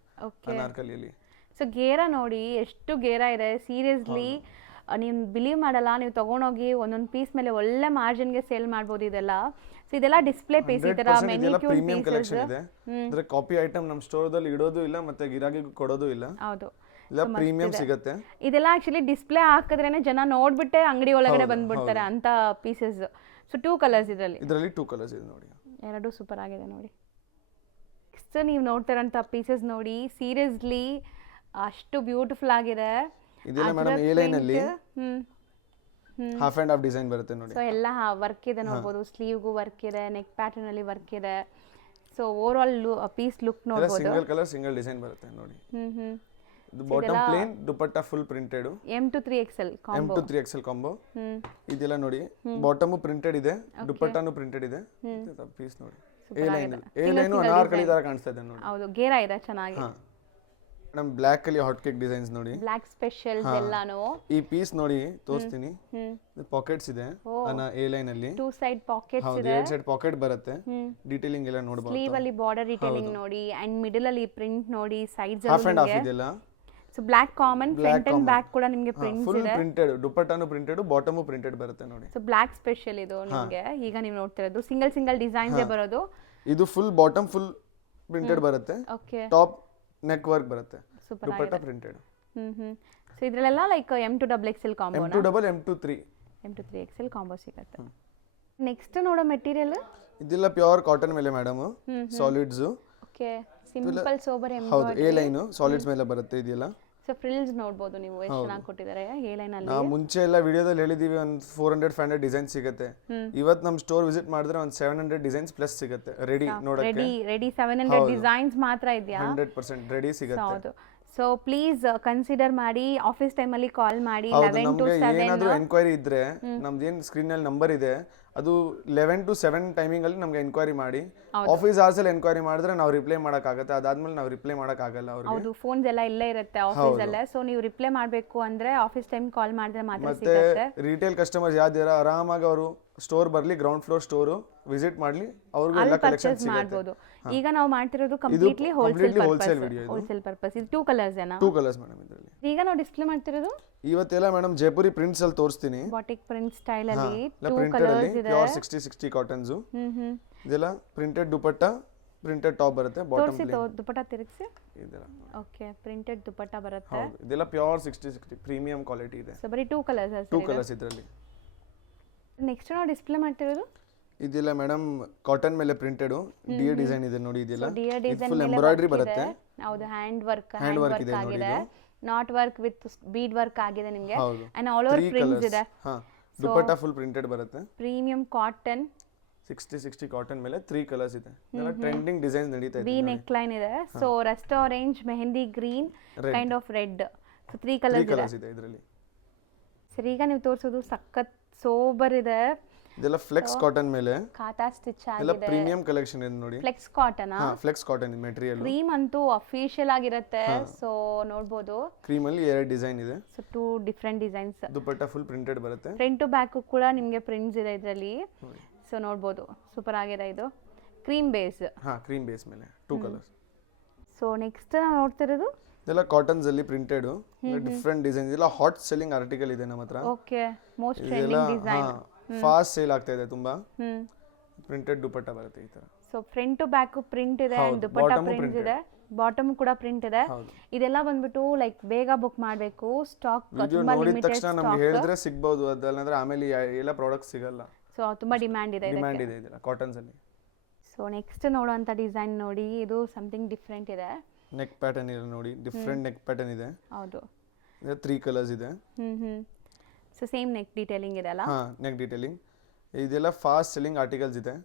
ಅನಾರ್ಕಲಿಯಲ್ಲಿ. ಸೊ ಗೇರಾ ನೋಡಿ ಎಷ್ಟು ಗೇರಾ ಇದೆ. ಸೀರಿಯಸ್ಲಿ ನೀವು ಬಿಲೀವ್ ಮಾಡಲ್ಲ, ನೀವು ತಗೊಂಡೋಗಿ ಒಂದೊಂದು ಪೀಸ್ ಮೇಲೆ ಒಳ್ಳೆ ಮಾರ್ಜಿನ್ಗೆ ಸೇಲ್ ಮಾಡ್ಬೋದು ಇದೆಲ್ಲ. ಸೊ ಇದೆಲ್ಲ ಡಿಸ್ಪ್ಲೇ ಪೀಸ್, ಈ ತರ ಮೆನಿಕ್ಯೂರ್ ಪೀಸಸ್ ಇದೆ. ಅಂದ್ರೆ ಕಾಪಿ ಐಟಮ್ ನಮ್ಮ ಸ್ಟೋರ್ದಲ್ಲಿ ಇಡೋದು ಇಲ್ಲ, ಮತ್ತೆ ಗಿರಾಕಿಗೂ ಕೊಡೋದು ಇಲ್ಲ. ಹೌದು, ಇಲ್ಲ ಪ್ರೀಮಿಯಂ ಸಿಗುತ್ತೆ. ಇದೆಲ್ಲ ಆಕ್ಚುಲಿ ಡಿಸ್ಪ್ಲೇ ಹಾಕಿದ್ರೇನೆ ಜನ ನೋಡ್ಬಿಟ್ಟೆ ಅಂಗಡಿ ಒಳಗಡೆ ಬಂದ್ಬಿಡ್ತಾರೆ ಅಂತ ಪೀಸಸ್. ಸೊ 2 ಕಲರ್ಸ್ ಇದರಲ್ಲಿ 2 ಕಲರ್ಸ್ ಇದೆ ನೋಡಿ. ಎರಡು ಸೂಪರ್ ಆಗಿದೆ ನೋಡಿ. ನೆಕ್ಸ್ಟ್ ನೀವು ನೋಡ್ತಿರೋಂಥ ಪೀಸಸ್ ನೋಡಿ, ಸೀರಿಯಸ್ಲಿ ಅಷ್ಟು ಬ್ಯೂಟಿಫುಲ್ ಆಗಿದೆ. ಇದೆಲ್ಲ ಮೇಡಮ್ ಎ ಲೈನ್ ಅಲ್ಲಿ ಹಾಫ್ ಅಂಡ್ ಹಾಫ್ ಡಿಸೈನ್ ಬರುತ್ತೆ ನೋಡಿ. ಸೊ ಎಲ್ಲ ವರ್ಕ್ ಇದೆ ನೋಡಬಹುದು. ಸ್ಲೀವ್ಗೂ ವರ್ಕ್ ಇದೆ, ನೆಕ್ ಪ್ಯಾಟರ್ನ್ ಅಲ್ಲಿ ವರ್ಕ್ ಇದೆ. So over all piece look ನೋಡಬಹುದು. ಸಿಂಗಲ್ ಕಲರ್ ಸಿಂಗಲ್ ಡಿಸೈನ್ ಬರುತ್ತೆ ನೋಡಿ. ಇದು bottom plain, dupatta full printed. M2 3XL combo. ಇದೆಲ್ಲ ನೋಡಿ, ಬಾಟಮ್ ಪ್ರಿಂಟೆಡ್ ಇದೆ, ದುಪಟ್ಟನು ಪ್ರಿಂಟೆಡ್ ಇದೆ. ಪೀಸ್ ನೋಡಿ, ಎ ಲೈನ್ ಅನಾರ್ಕಲಿ ತರ ಕಾಣಿಸ್ತಾ ಇದೆ ನೋಡಿ. ಹೌದು, ಗೇರಾ ಇದೆ ಚೆನ್ನಾಗಿ. ಮೇಡಮ್ ಬ್ಲಾಕ್ ಅಲ್ಲಿ ಹಾಟ್ ಕೇಕ್ ಡಿಸೈನ್ಸ್ ನೋಡಿ, ಬ್ಲಾಕ್ ಸ್ಪೆಷಲ್ ಎಲ್ಲಾನು. ಈ ಪೀಸ್ ನೋಡಿ ತೋರಿಸ್ತೀನಿ. ಪಾಕೆಟ್ಸ್ ಇದೆ ಎ ಲೈನ್ ಅಲ್ಲಿ, 2 ಸೈಡ್ ಪಾಕೆಟ್ಸ್ ಇದೆ. 2 ಸೈಡ್ ಪಾಕೆಟ್ ಬರುತ್ತೆ. ಡೀಟೇಲಿಂಗ್ ಎಲ್ಲ ನೋಡಬಹುದು. ಸ್ಲೀವ್ ಅಲ್ಲಿ ಬಾರ್ಡರ್ ಡೀಟೇಲಿಂಗ್ ನೋಡಿ, ಅಂಡ್ ಮಿಡಲ್ ಅಲ್ಲಿ ಪ್ರಿಂಟ್ ನೋಡಿ, ಸೈಡ್ಸ್ ಹಾಫ್ ಅಂಡ್ ಹಾಫ್ ಇದೆಲ್ಲ. So black common, front and back ಕೂಡ ನಿಮಗೆ ಪ್ರಿಂಟ್ಸ್ ಇದೆ. ಫುಲ್ ಪ್ರಿಂಟೆಡ್, ದುಪಟ್ಟನು ಪ್ರಿಂಟೆಡ್, ಬಾಟಮ್ ಪ್ರಿಂಟೆಡ್ ಬರುತ್ತೆ ನೋಡಿ. ಸೊ ಬ್ಲಾಕ್ ಸ್ಪೆಷಲ್ ಇದು ನಿಮಗೆ. ಈಗ ನೀವು ನೋಡ್ತಿರೋದು ಸಿಂಗಲ್ ಡಿಸೈನ್ಸ್ ಬರೋದು. ಇದು ಫುಲ್ ಬಾಟಮ್ ಫುಲ್ ಪ್ರಿಂಟೆಡ್ ಬರುತ್ತೆ. ಓಕೆ, ಟಾಪ್ ನೆಕ್ ವರ್ಕ್ ಬರುತ್ತೆ, ದುಪಟ್ಟ ಪ್ರಿಂಟೆಡ್. ಸೊ ಇದರಲ್ಲೆಲ್ಲ like M2 XXL combo, M2 double, M2 3XL combo ಸಿಗುತ್ತೆ. ನೆಕ್ಸ್ಟ್ ನೋಡೋ ಮೆಟೀರಿಯಲ್ ಇದೆಲ್ಲ ಪ್ಯೂರ್ ಕಾಟನ್ ಮೇಲೆ madam, solids. Okay, simple sober ಹೌದು, ಎ ಲೈನ್ ಸಾಲಿಡ್ಸ್ ಮೇಲೆ ಬರುತ್ತೆ ಇದೆಲ್ಲ. ಸೊ ಫ್ರಿಲ್ಸ್ ನೋಡಬಹುದು ನೀವು, ಎಷ್ಟು ಚೆನ್ನಾಗಿ ಕೊಟ್ಟಿದ್ದಾರೆ ಎ ಲೈನ್ ಅಲ್ಲಿ. ನಾವು ಮುಂಚೆ ಎಲ್ಲ ವಿಡಿಯೋದಲ್ಲಿ ಹೇಳಿದೀವಿ ಒಂದು 400-500 ಡಿಸೈನ್ಸ್ ಸಿಗುತ್ತೆ. ಇವತ್ತು ನಮ್ಮ ಸ್ಟೋರ್ ವಿಸಿಟ್ ಮಾಡಿದ್ರೆ ಒಂದು 700 ಡಿಸೈನ್ಸ್ ಪ್ಲಸ್ ಸಿಗುತ್ತೆ ರೆಡಿ ನೋಡಕ್ಕೆ. ರೆಡಿ 700 ಡಿಸೈನ್ಸ್ ಮಾತ್ರ ಇದೆಯಾ? 100% ರೆಡಿ ಸಿಗುತ್ತೆ. ಹೌದು. ಸೊ ಪ್ಲೀಸ್ ಕನ್ಸಿಡರ್ ಮಾಡಿ, ಆಫೀಸ್ ಟೈಮ್ ಅಲ್ಲಿ ಕಾಲ್ ಮಾಡಿ. 11 to 7 ಏನಾದರೂ ಎನ್ಕ್ವೈರಿ ಇದ್ರೆ ನಮ್ದು ಏನು ಸ್ಕ್ರೀನ್ ಅಲ್ಲಿ ನಂಬರ್ ಇದೆ, ಅದು 11 to 7 ಟೈಮಿಂಗ್ ಅಲ್ಲಿ ನಮ್ಗೆ ಎನ್ಕ್ವೈರಿ ಮಾಡಿ. ಆಫೀಸ್ ಅವರ್ಸ್ ಅಲ್ಲಿ ಎನ್ಕ್ವೈರಿ ಮಾಡಿದ್ರೆ ನಾವು ರಿಪ್ಲೈ ಮಾಡಕ್ಕಾಗತ್ತೆ, ಅದಾದ್ಮೇಲೆ ನಾವು ರಿಪ್ಲೈ ಮಾಡಕ್ಕಾಗಲ್ಲ ಅವ್ರಿಗೆ. ಹೌದು, ಫೋನ್ಸ್ ಎಲ್ಲ ಇಲ್ಲೇ ಇರುತ್ತೆ ಆಫೀಸ್ ಅಲ್ಲೇ. ಸೊ ನೀವು ರಿಪ್ಲೈ ಮಾಡಬೇಕು ಅಂದ್ರೆ ಆಫೀಸ್ ಟೈಮ್ ಕಾಲ್ ಮಾಡಿದ್ರೆ ಮಾತ್ರ ಸಿಗುತ್ತೆ. ರಿಟೇಲ್ ಕಸ್ಟಮರ್ಸ್ ಯಾವ್ದಾರ ಆರಾಮಾಗಿ ಅವರು ಸ್ಟೋರ್ ಬರಲಿ, ಗ್ರೌಂಡ್ ಫ್ಲೋರ್ ಸ್ಟೋರು ವಿಸಿಟ್ ಮಾಡಲಿ, ಅವ್ರಿಗೂ ಎಲ್ಲ ಕಲೆಕ್ಷನ್ ಪರ್ಚೇಸ್ ಮಾಡ್ಬೋದು. ಈಗ ನಾವು ಮಾಡ್ತಿರೋದು completely wholesale wholesale video. Wholesale purpose. ಇದು 2 ಕಲರ್ಸ್ ಏನಾ? 2 ಕಲರ್ಸ್ ಮೇಡಮ್ ಇದರಲ್ಲಿ. ಈಗ ನಾವು ಡಿಸ್ಪ್ಲೇ ಮಾಡ್ತಿರೋದು ಇವತ್ತೆಲ್ಲ ಮೇಡಮ್ ಜೈಪುರಿ ಪ್ರಿಂಟ್ಸ್ ಅಲ್ಲಿ ತೋರಿಸ್ತೀನಿ. ಬಾಟಿಕ್ ಪ್ರಿಂಟ್ ಸ್ಟೈಲ್ ಅಲ್ಲಿ 2 ಪ್ರಿಂಟೆಡ್ ಅಲ್ಲಿ ಕಲರ್ಸ್ ಇದೆ. Pure 60 cottons. ಇದೆಲ್ಲ ಪ್ರಿಂಟೆಡ್ ದುಪಟ್ಟಾ, ಪ್ರಿಂಟೆಡ್ ಟಾಪ್ ಬರುತ್ತೆ, ಬಾಟಮ್ ಪ್ಲೇನ್. ದುಪಟ್ಟಾ ತಿರುಗಿಸಿ. ಇದೆಲ್ಲ ಓಕೆ, ಪ್ರಿಂಟೆಡ್ ದುಪಟ್ಟಾ ಬರುತ್ತೆ. ಹೌದು, ಇದೆಲ್ಲ ಪ್ಯೂರ್ 60 ಪ್ರೀಮಿಯಂ ಕ್ವಾಲಿಟಿ ಇದೆ. ಸೊ ಬರೀ 2 ಕಲರ್ಸ್ ಅಷ್ಟೇ. 2 ಕಲರ್ಸ್ ಇದರಲ್ಲಿ. ನೆಕ್ಸ್ಟ್ ನಾವು ಡಿಸ್ಪ್ಲೇ ಮಾಡ್ತಿರೋದು ಇದೆಲ್ಲ ಮೇಡಮ್ ಕಾಟನ್ ಮೇಲೆ ಪ್ರಿಂಟೆಡ್ ಡಿಯರ್ ಡಿಸೈನ್ ಇದೆ ನೋಡಿ. ಇದೆಲ್ಲ ಡಿಯರ್ ಡಿಸೈನ್ ಫುಲ್ ಮೇಲೆ ಎಂಬ್ರಾಯ್ಡರಿ ಬರುತ್ತೆ. ಬರುತ್ತೆ. ಹೌದು, ಹ್ಯಾಂಡ್ ವರ್ಕ್ ಆಗಿದೆ, knot work with bead work ಆಗಿದೆ ನಿಮಗೆ. ಹೌದು, ಅಂಡ್ ಆಲ್ ಓವರ್ ಪ್ರಿಂಟ್ಸ್ ಇದೆ. ಹಾ, ದುಪಟ್ಟಾ ಫುಲ್ ಪ್ರಿಂಟೆಡ್ ಬರುತ್ತೆ. ಪ್ರೀಮಿಯಂ ಕಾಟನ್ 60 ಕಾಟನ್ ಮೇಲೆ 3 ಕಲರ್ಸ್ ಇದೆ. ಇದೆಲ್ಲ ಟ್ರೆಂಡಿಂಗ್ ಡಿಸೈನ್ಸ್ ನಡೀತಾ ಇದೆ. ವಿ ನೆಕ್ ಲೈನ್ ಇದೆ. So rust orange, mehndi green, kind of red. So 3 colours ಇದೆ ಇದರಲ್ಲಿ. ಸರ್ ಈಗ ನೀವು ತೋರಿಸೋದು ಸಖತ್ ಸೋಬರ್ ಇದೆ. ಇದೆಲ್ಲ ಫ್ಲೆಕ್ಸ್ ಕಾಟನ್ ಮೇಲೆ ಖಾತಾ ಸ್ಟಿಚ್ ಎಲ್ಲ ಆಗಿದೆ. ಪ್ರೀಮಿಯಂ ಕಲೆಕ್ಷನ್ ಇದೆ ನೋಡಿ. Flex cotton. ಹಾ, ಫ್ಲೆಕ್ಸ್ ಕಾಟನ್ ಮೆಟೀರಿಯಲ್. ಕ್ರೀಮ್ ಅಂತೂ ಅಫಿಷಿಯಲ್ ಆಗಿರುತ್ತೆ. ಸೊ ನೋಡಬಹುದು, ಕ್ರೀಮ್ ಅಲ್ಲಿ 2 ಡಿಸೈನ್ ಇದೆ. So 2 different designs. Dupatta full printed ಬರುತ್ತೆ. ಫ್ರಂಟ್ ಟು ಬ್ಯಾಕ್ ಕೂಡ ನಿಮಗೆ ಪ್ರಿಂಟ್ಸ್ ಇದೆ ಇದರಲ್ಲಿ. ಸೊ ನೋಡಬಹುದು, ಸೂಪರ್ ಆಗಿದೆ. ಇದು ಕ್ರೀಮ್ ಬೇಸ್. ಹಾ, ಕ್ರೀಮ್ ಬೇಸ್ ಮೇಲೆ 2 ಕಲರ್ಸ್. ಸೊ ನೆಕ್ಸ್ಟ್ ನಾವು ನೋಡ್ತಿರೋದು ಇದೆಲ್ಲ ಕಾಟನ್ಸ್ ಅಲ್ಲಿ ಪ್ರಿಂಟೆಡ್ ಡಿಫರೆಂಟ್ ಡಿಸೈನ್. ಇದೆಲ್ಲ ಹಾಟ್ ಸೆಲ್ಲಿಂಗ್ ಆರ್ಟಿಕಲ್ ಇದೆ ನಮ್ಮ ಹತ್ರ. Okay, most trending design. Fast sale ಆಗ್ತಾ ಇದೆ ತುಂಬಾ. ಪ್ರಿಂಟೆಡ್ ದುಪಟ್ಟಾ ಬರುತ್ತೆ ಈ ತರ. So front to back print ಇದೆ, ದುಪಟ್ಟಾ ಪ್ರಿಂಟ್ ಇದೆ, ಬಾಟಮ್ ಕೂಡ ಪ್ರಿಂಟ್ ಇದೆ. ಇದೆಲ್ಲ ಬಂದ್ಬಿಟ್ಟು ಲೈಕ್ ಬೇಗ ಬುಕ್ ಮಾಡಬೇಕು. ಸ್ಟಾಕ್ ತುಂಬಾ ನೋಡಿದ ತಕ್ಷಣ ನಮಗೆ ಹೇಳಿದ್ರೆ ಸಿಗಬಹುದು, ಅದಲ್ಲಂದ್ರೆ ಆಮೇಲೆ ಎಲ್ಲ ಪ್ರಾಡಕ್ಟ್ ಸಿಗಲ್ಲ. ಸೊ ತುಂಬಾ ಡಿಮ್ಯಾಂಡ್ ಇದೆ ಇದೆಲ್ಲ ಕಾಟನ್ಸ್ ಅಲ್ಲಿ. ಸೊ ನೆಕ್ಸ್ಟ್ ನೋಡುವಂತ ಡಿಸೈನ್ ನೋಡಿ, ಇದು ಸಮಥಿಂಗ್ ಡಿಫರೆಂಟ್ ಇದೆ. ನೆಕ್ ಪ್ಯಾಟರ್ನ್ ಇದೆ ನೋಡಿ, ಡಿಫರೆಂಟ್ ನೆಕ್ ಪ್ಯಾಟರ್ನ್ ಇದೆ. ಹೌದು, ಇದೆ 3 ಕಲರ್ಸ್ ಇದೆ. ಸೊ ಸೇಮ್ ನೆಕ್ ಡೀಟೇಲಿಂಗ್ ಇದೆ ಅಲ್ಲ? ಹಾ, ನೆಕ್ ಡೀಟೇಲಿಂಗ್. ಇದೆಲ್ಲ ಫಾಸ್ಟ್ ಸೆಲ್ಲಿಂಗ್ ಆರ್ಟಿಕಲ್ಸ್ ಇದೆ.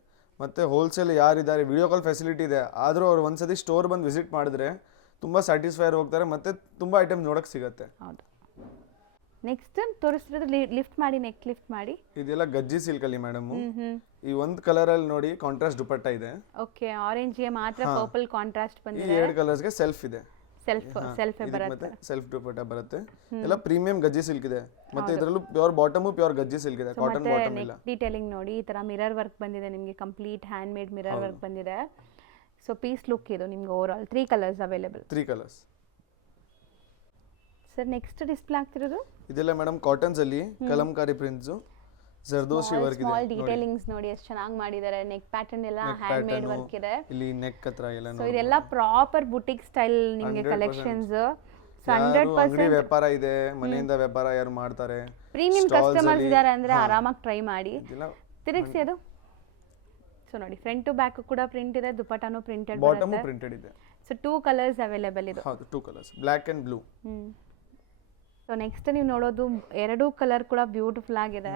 ಮತ್ತೆ ಹೋಲ್ಸೇಲ್ ಯಾರಿದ್ದಾರೆ, ವಿಡಿಯೋ ಕಾಲ್ ಫೆಸಿಲಿಟಿ ಇದೆ. ಆದರೂ ಅವ್ರು ಒಂದ್ಸತಿ ಸ್ಟೋರ್ ಬಂದು ವಿಸಿಟ್ ಮಾಡಿದ್ರೆ ತುಂಬಾ ಸ್ಯಾಟಿಸ್ಫೈರ್ ಹೋಗ್ತಾರೆ, ಮತ್ತೆ ತುಂಬಾ ಐಟಮ್ ನೋಡಕ್ ಸಿಗುತ್ತೆ. ಹೌದು. ನೆಕ್ಸ್ಟ್ ತೋರಿಸ್ತಿರೋದು ಲಿಫ್ಟ್ ಮಾಡಿ, ನೆಕ್ ಲಿಫ್ಟ್ ಮಾಡಿ. ಇದೆಲ್ಲ ಗಜ್ಜಿ ಸಿಲ್ಕ್ ಅಲ್ಲಿ ಮೇಡಮ್. ಈ ಒಂದು ಕಲರ್ ಅಲ್ಲಿ ನೋಡಿ ಕಾಂಟ್ರಾಸ್ಟ್ ದುಪಟ್ಟಾ ಇದೆ. ಓಕೆ, ಆರೆಂಜ್ ಗೆ ಮಾತ್ರ ಪರ್ಪಲ್ ಕಾಂಟ್ರಾಸ್ಟ್ ಈ ಬಂದಿದೆ. 2 ಕಲರ್ಸ್ ಗೆ ಸೆಲ್ಫ್ ಇದೆ. ಸೆಲ್ಫ್ ಬರುತ್ತೆ. ಸೆಲ್ಫ್ ದುಪಟ್ಟಾ ಬರುತ್ತೆ. ಎಲ್ಲ ಪ್ರೀಮಿಯಂ ಗಜ್ಜಿ ಸಿಲ್ಕ್ ಇದೆ. ಮತ್ತೆ ಇದರಲ್ಲೂ pure bottom, pure gajji silk ಇದೆ. ಕಾಟನ್ ಬಾಟಮ್ ಇಲ್ಲ. ಡೀಟೇಲಿಂಗ್ ನೋಡಿ, ಈ ತರ ಮಿರರ್ ವರ್ಕ್ ಬಂದಿದೆ ನಿಮಗೆ. Complete handmade mirror work ಬಂದಿದೆ. ಸೊ ಪೀಸ್ ಲುಕ್ ಇದು ನಿಮ್ಗೆ overall. 3 colours available. 3 colours. Sir next display ಆಗ್ತಿರೋದು ಇದೆಲ್ಲ ಮೇಡಮ್ ಕಾಟನ್ಸ್ ಅಲ್ಲಿ ಕಲಂಕಾರಿ ಪ್ರಿಂಟ್ಸ್, ಜರ್ದೋಶಿ ವರ್ಕ್ ಇದೆ. ಸ್ಮಾಲ್ ಡೀಟೇಲಿಂಗ್ಸ್ ನೋಡಿ ಎಷ್ಟು ಚೆನ್ನಾಗಿ ಮಾಡಿದ್ದಾರೆ. ನೆಕ್ ಪ್ಯಾಟರ್ನ್ ಎಲ್ಲ ಹ್ಯಾಂಡ್ ಮೇಡ್ ವರ್ಕ್ ಇದೆ. ಇಲ್ಲಿ ನೆಕ್ ಹತ್ರ ಎಲ್ಲ ಸೊ ಇದೆಲ್ಲ ಪ್ರಾಪರ್ ಬುಟಿಕ್ ಸ್ಟೈಲ್ ನಿಮಗೆ ಕಲೆಕ್ಷನ್ಸ್. ಸೊ 100% ಅಂಗಡಿ ವ್ಯಾಪಾರ ಇದೆ, ಮನೆಯಿಂದ ವ್ಯಾಪಾರ ಯಾರು ಮಾಡ್ತಾರೆ, ಪ್ರೀಮಿಯಂ ಕಸ್ಟಮರ್ಸ್ ಇದ್ದಾರೆ ಅಂದ್ರೆ ಆರಾಮಾಗಿ ಟ್ರೈ ಮಾಡಿ. ತಿರುಗಿಸಿ ಅದು. ಸೊ ನೋಡಿ, ಫ್ರಂಟ್ ಟು ಬ್ಯಾಕ್ ಕೂಡ ಪ್ರಿಂಟ್ ಇದೆ, ದುಪಟ್ಟಾನು ಪ್ರಿಂಟೆಡ್ ಬಾಟಮ್ ಬರುತ್ತೆ. ಪ್ರಿಂಟೆಡ್ ಇದೆ. ಸೊ 2 ಕಲರ್ಸ್ ಅವೈಲೇಬಲ್ ಇದು. ಹೌದು, 2 colours, black and blue. So next ನೀವು ನೋಡೋದು 2 ಕಲರ್ ಕೂಡ ಬ್ಯೂಟಿಫುಲ್ ಆಗಿದೆ.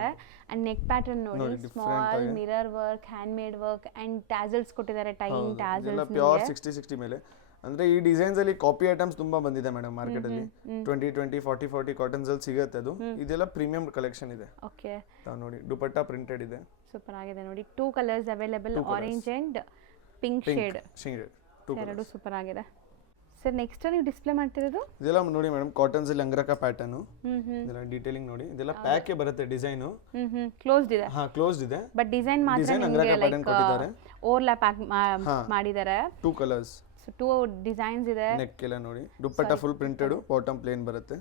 ಅಂಡ್ ನೆಕ್ ಪ್ಯಾಟರ್ನ್ ನೋಡಿ, small mirror work, hand made work and tassels ಕೊಟ್ಟಿದ್ದಾರೆ, ಟೈಯಿಂಗ್ ಟ್ಯಾಸಲ್ಸ್. ಪ್ಯೂರ್ 60 ಮೇಲೆ. ಅಂದ್ರೆ ಈ ಡಿಸೈನ್ಸ್ ಅಲ್ಲಿ ಕಾಪಿ ಐಟಮ್ಸ್ ತುಂಬಾ ಬಂದಿದೆ ಮೇಡಮ್ ಮಾರ್ಕೆಟ್ ಅಲ್ಲಿ. 20 40 ಕಾಟನ್ಸ್ ಅಲ್ಲಿ ಸಿಗುತ್ತೆ ಅದು. ಇದೆಲ್ಲ ಪ್ರೀಮಿಯಂ ಕಲೆಕ್ಷನ್ ಇದೆ. ಓಕೆ, ನೋಡಿ ದುಪಟ್ಟಾ ಪ್ರಿಂಟೆಡ್ ಇದೆ. ಸೂಪರ್ ಆಗಿದೆ ನೋಡಿ. 2 colours available, orange and pink shade. 2 super ಆಗಿದೆ. ಸರ್ ನೆಕ್ಸ್ಟ್ ನೀವು ಡಿಸ್ಪ್ಲೇ ಮಾಡ್ತಿರೋದು ಇದೆಲ್ಲ ನೋಡಿ ಮೇಡಮ್ ಕಾಟನ್ಸ್ ಅಲ್ಲಿ ಅಂಗ್ರಕ ಪ್ಯಾಟರ್ನ್. ಇದೆಲ್ಲ ಡೀಟೇಲಿಂಗ್ ನೋಡಿ. ಇದೆಲ್ಲ ಪ್ಯಾಕ್ ಬರುತ್ತೆ ಡಿಸೈನ್. ಕ್ಲೋಸ್ಡ್ ಇದೆ. ಹಾ, ಕ್ಲೋಸ್ಡ್ ಇದೆ. ಬಟ್ ಡಿಸೈನ್ ಮಾತ್ರ ನಿಮಗೆ ಲೈಕ್ ಓವರ್ಲ್ಯಾಪ್ ಮಾಡಿದ್ದಾರೆ. 2 ಕಲರ್ಸ್. ಸೊ 2 ಡಿಸೈನ್ಸ್ ಇದೆ. ನೆಕ್ ಎಲ್ಲ ನೋಡಿ, dupatta full printed, bottom plain ಬರುತ್ತೆ.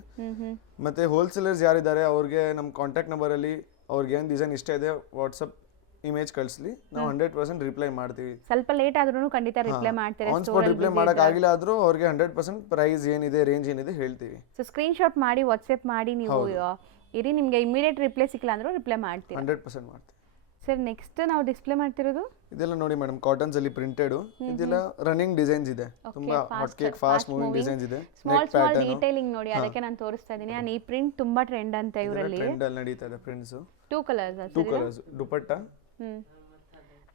ಮತ್ತೆ ಹೋಲ್ಸೇಲರ್ಸ್ ಯಾರಿದ್ದಾರೆ ಅವ್ರಿಗೆ ನಮ್ಮ ಕಾಂಟ್ಯಾಕ್ಟ್ ನಂಬರ್ ಅಲ್ಲಿ ಅವ್ರಿಗೆ ಏನು ಡಿಸೈನ್ ಇಷ್ಟ ಇದೆ ವಾಟ್ಸಪ್ ಇಮೇಜ್ ಕಳಿಸ್ಲಿ, ನಾವು 100% ರಿಪ್ಲೈ ಮಾಡ್ತೀವಿ. ಸ್ವಲ್ಪ ಲೇಟ್ ಆದ್ರೂ ಖಂಡಿತ ರಿಪ್ಲೈ ಮಾಡ್ತೀರಾ. ಆನ್ ಸ್ಪಾಟ್ ರಿಪ್ಲೈ ಮಾಡಕ್ ಆಗಿಲ್ಲ ಆದ್ರೂ ಅವ್ರಿಗೆ 100% ಪ್ರೈಸ್ ಏನಿದೆ, ರೇಂಜ್ ಏನಿದೆ ಹೇಳ್ತೀವಿ. ಸೊ ಸ್ಕ್ರೀನ್ ಶಾಟ್ ಮಾಡಿ ವಾಟ್ಸ್ಆಪ್ ಮಾಡಿ ನೀವು ಇರಿ, ನಿಮಗೆ ಇಮಿಡಿಯೇಟ್ ರಿಪ್ಲೈ ಸಿಕ್ಕಿಲ್ಲ ಅಂದ್ರೂ ರಿಪ್ಲೈ ಮಾಡ್ತೀವಿ. 100% ಮಾಡ್ತೀವಿ. ಸರ್ ನೆಕ್ಸ್ಟ್ ನಾವು ಡಿಸ್ಪ್ಲೇ ಮಾಡ್ತಿರೋದು ಇದೆಲ್ಲ ನೋಡಿ ಮೇಡಮ್ ಕಾಟನ್ಸ್ ಅಲ್ಲಿ ಪ್ರಿಂಟೆಡ್. ಇದೆಲ್ಲ ರನ್ನಿಂಗ್ ಡಿಸೈನ್ಸ್ ಇದೆ, ತುಂಬಾ hot cake fast moving designs ಇದೆ. ಸ್ಮಾಲ್ ಡೀಟೇಲಿಂಗ್ ನೋಡಿ, ಅದಕ್ಕೆ ನಾನು ತೋರಿಸ್ತಾ ಇದೀನಿ. ಅಂಡ್ ಈ ಪ್ರಿಂಟ್ ತುಂಬಾ ಟ್ರೆಂಡ್ ಅಂತ ಇವರಲ್ಲಿ. ಟ್ರೆಂಡ್ ಅಲ್ಲಿ ನಡೀತಾ ಇದೆ prints. 2 colours. 2 colours dupatta.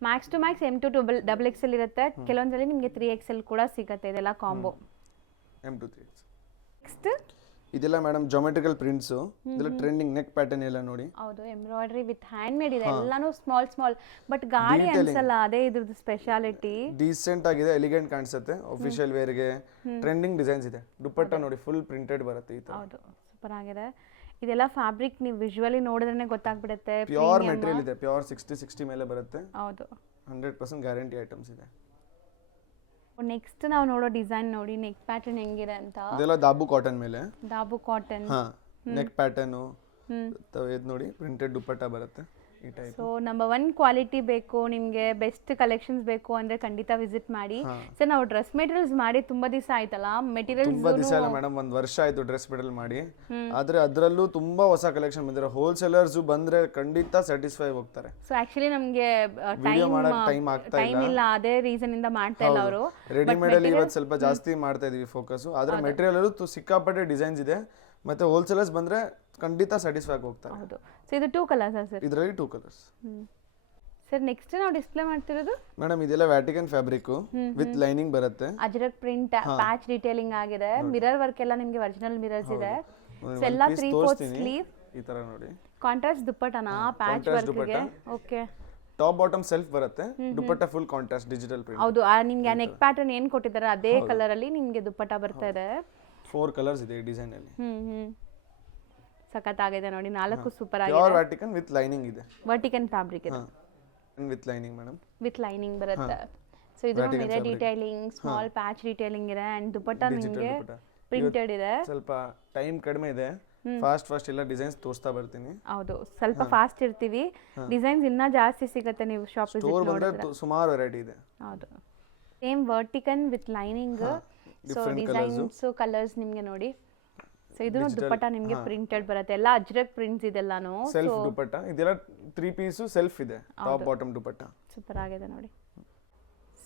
Max to max M to XXL ಇರುತ್ತೆ. ಕೆಲವೊಂದ್ಸಲಿ ನಿಮಗೆ 3XL ಕೂಡ ಸಿಗುತ್ತೆ. ಇದೆಲ್ಲ combo. M to 3XL. Next ಇದೆಲ್ಲ ಮೇಡಮ್ ಜಾಮೆಟ್ರಿಕಲ್ ಪ್ರಿಂಟ್ಸ್. ಇದೆಲ್ಲ ಟ್ರೆಂಡಿಂಗ್ ನೆಕ್ ಪ್ಯಾಟರ್ನ್ ಎಲ್ಲ ನೋಡಿ. ಹೌದು, ಎಂಬ್ರಾಯ್ಡರಿ ವಿತ್ ಹ್ಯಾಂಡ್ ಮೇಡ್ ಇದೆ. ಎಲ್ಲಾನು ಸ್ಮಾಲ್ ಬಟ್ ಗಾಳಿ ಅನ್ಸಲ್ಲ, ಅದೇ ಇದ್ರದ್ದು ಸ್ಪೆಷಾಲಿಟಿ. ಡೀಸೆಂಟ್ ಆಗಿದೆ, ಎಲಿಗೆಂಟ್ ಕಾಣಿಸುತ್ತೆ. ಆಫಿಷಿಯಲ್ ವೇರ್ ಗೆ ಟ್ರೆಂಡಿಂಗ್ ಡಿಸೈನ್ಸ್ ಇದೆ. ದುಪಟ್ಟಾ ನೋಡಿ ಫುಲ್ ಪ್ರಿಂಟೆಡ್ ಬರುತ್ತೆ ಈ ತರ. ಹೌದು, ಸೂಪರ್ ಆಗಿದೆ. ಇದೆಲ್ಲ ಫ್ಯಾಬ್ರಿಕ್ ನೀವು ವಿಜುವಲಿ ನೋಡಿದ್ರೆ ಗೊತ್ತಾಗ್ಬಿಡುತ್ತೆ. ಪ್ಯೂರ್ ಮೆಟೀರಿಯಲ್ ಇದೆ, ಪ್ಯೂರ್ 60 ಮೇಲೆ ಬರುತ್ತೆ. ಹೌದು, 100% ಗ್ಯಾರಂಟಿ ಐಟಮ್ಸ್ ಇದೆ. ನೆಕ್ಸ್ಟ್ ನಾವು ನೋಡೋ ಡಿಸೈನ್ ನೋಡಿ, ನೆಕ್ ಪ್ಯಾಟರ್ನ್ ಹೆಂಗಿದೆ ಅಂತ. ಇದೆಲ್ಲ ದಾಬು ಕಾಟನ್ ಮೇಲೆ. ದಾಬು ಕಾಟನ್. ಹಾ, ನೆಕ್ ಪ್ಯಾಟರ್ನ್ ಇದು ನೋಡಿ, ಪ್ರಿಂಟೆಡ್ ದುಪ್ಪಟ್ಟ ಬರುತ್ತೆ ಈ ಟೈಪ್. ಸೊ ನಂಬರ್ 1 ಕ್ವಾಲಿಟಿ ಬೇಕು ನಿಮಗೆ, ಬೆಸ್ಟ್ ಕಲೆಕ್ಷನ್ಸ್ ಬೇಕು ಅಂದ್ರೆ ಖಂಡಿತ ವಿಸಿಟ್ ಮಾಡಿ. ಸರ್ ನಾವು ಡ್ರೆಸ್ ಮೆಟೀರಿಯಲ್ಸ್ ಮಾಡಿ ತುಂಬಾ ದಿವಸ ಆಯ್ತಲ್ಲ, ಮೆಟೀರಿಯಲ್ಸ್ ತುಂಬಾ ದಿವಸ ಇಲ್ಲ ಮೇಡಮ್, 1 ವರ್ಷ ಆಯ್ತು ಡ್ರೆಸ್ ಮೆಟೀರಿಯಲ್ ಮಾಡಿ. ಆದ್ರೆ ಅದರಲ್ಲೂ ತುಂಬಾ ಹೊಸ ಕಲೆಕ್ಷನ್ ಬಂದಿರೋ, ಹೋಲ್ಸೇಲರ್ಸ್ ಬಂದ್ರೆ ಖಂಡಿತ ಸ್ಯಾಟಿಸ್ಫೈ ಹೋಗ್ತಾರೆ. ಸೊ ಆಕ್ಚುಲಿ ನಮಗೆ ಟೈಮ್ ಇಲ್ಲ, ಅದೇ ರೀಸನ್ ಇಂದ ಮಾಡ್ತಾ ಇಲ್ಲ ಅವರು. ರೆಡಿಮೇಡ್ ಅಲ್ಲಿ ಇವತ್ತು ಸ್ವಲ್ಪ ಜಾಸ್ತಿ ಮಾಡ್ತಾ ಇದೀವಿ ಫೋಕಸ್. ಆದ್ರೆ ಮೆಟೀರಿಯಲ್ ಅಲ್ಲೂ ಸಿಕ್ಕಾಪಟ್ಟೆ ಡಿಸೈನ್ಸ್ ಇದೆ, ಮತ್ತೆ ಹೋಲ್ಸೇಲರ್ಸ್ ಬಂದ್ರೆ ಖಂಡಿತ ಸ್ಯಾಟಿಸ್ಫೈ ಹೋಗ್ತಾರೆ. ಹೌದು. ಸೊ ಇದು 2 ಕಲರ್ಸ್ ಸರ್? ಇದರಲ್ಲಿ 2 ಕಲರ್ಸ್. ಸರ್ ನೆಕ್ಸ್ಟ್ ನಾವು ಡಿಸ್ಪ್ಲೇ ಮಾಡ್ತಿರೋದು ಮೇಡಮ್ ಇದೆಲ್ಲ ವ್ಯಾಟಿಕನ್ ಫ್ಯಾಬ್ರಿಕ್ ವಿತ್ ಲೈನಿಂಗ್ ಬರುತ್ತೆ. ಅಜರಕ್ ಪ್ರಿಂಟ್, ಪ್ಯಾಚ್ ಡೀಟೇಲಿಂಗ್ ಆಗಿದೆ, ಮಿರರ್ ವರ್ಕ್ ಎಲ್ಲ ನಿಮಗೆ ಒರಿಜಿನಲ್ ಮಿರರ್ಸ್ ಇದೆ. ಸೊ ಎಲ್ಲ 3/4 ಸ್ಲೀವ್ ಈ ತರ ನೋಡಿ. ಕಾಂಟ್ರಾಸ್ಟ್ ದುಪ್ಪಟ್ಟನಾ ಪ್ಯಾಚ್ ವರ್ಕ್ ಗೆ? ಓಕೆ. ಟಾಪ್ ಬಾಟಮ್ ಸೆಲ್ಫ್ ಬರುತ್ತೆ, ದುಪ್ಪಟ್ಟ ಫುಲ್ ಕಾಂಟ್ರಾಸ್ಟ್ ಡಿಜಿಟಲ್ ಪ್ರಿಂಟ್. ಹೌದು, ನಿಮಗೆ ನೆಕ್ ಪ್ಯಾಟರ್ನ್ ಏನು ಕೊಟ್ಟಿದ್ದಾರೆ ಅದೇ ಕಲರ್ ಅಲ್ಲಿ ನಿಮಗೆ ದುಪ್ಪಟ್ಟ ಬರ್ತಾ ಇದೆ. 4 ಕಲರ್ಸ್ ಇದೆ ಈ ಡಿಸೈನ್ ಅಲ್ಲಿ. ಸಖತ್ತಾಗಿದೆ ನೋಡಿ, 4 ಸೂಪರ್ ಆಗಿದೆ. ಪ್ಯೂರ್ ವ್ಯಾಟಿಕನ್ ವಿತ್ ಲೈನಿಂಗ್ ಇದೆ. ವರ್ಟಿಕನ್ ಫ್ಯಾಬ್ರಿಕ್ ಇದೆ with lining madam. With lining ಬರುತ್ತೆ. ಸೊ ಇದು mirror detailing, small patch detailing ಇದೆ ಅಂಡ್ ದುಪ್ಪಟ್ಟ ನಿಮಗೆ ಪ್ರಿಂಟೆಡ್ ಇದೆ. ಸ್ವಲ್ಪ ಟೈಮ್ ಕಡಿಮೆ ಇದೆ, ಫಾಸ್ಟ್ ಎಲ್ಲ ಡಿಸೈನ್ಸ್ ತೋರಿಸ್ತಾ ಬರ್ತೀನಿ. ಹೌದು, ಸ್ವಲ್ಪ ಫಾಸ್ಟ್ ಇರ್ತೀವಿ, ಡಿಸೈನ್ಸ್ ಇನ್ನೂ ಜಾಸ್ತಿ ಸಿಗುತ್ತೆ ನೀವು ಶಾಪ್ ವಿಸಿಟ್ ಮಾಡಿದ್ರೆ. ಸುಮಾರು ವೆರೈಟಿ ಇದೆ. ಹೌದು, same vertical with lining. So designs colours ನಿಮಗೆ ನೋಡಿ. ಸೊ ಇದು ದುಪ್ಪಟ್ಟ ನಿಮಗೆ ಪ್ರಿಂಟೆಡ್ ಬರುತ್ತೆ, ಎಲ್ಲ ಅಜ್ರಕ್ ಪ್ರಿಂಟ್ಸ್ ಇದೆಲ್ಲಾನು. ಸೆಲ್ಫ್ ದುಪ್ಪಟ್ಟ ಇದೆಲ್ಲ 3 ಪೀಸ್ ಸೆಲ್ಫ್ ಇದೆ, ಟಾಪ್ ಬಾಟಮ್ ದುಪ್ಪಟ್ಟ ಸೂಪರ್ ಆಗಿದೆ ನೋಡಿ.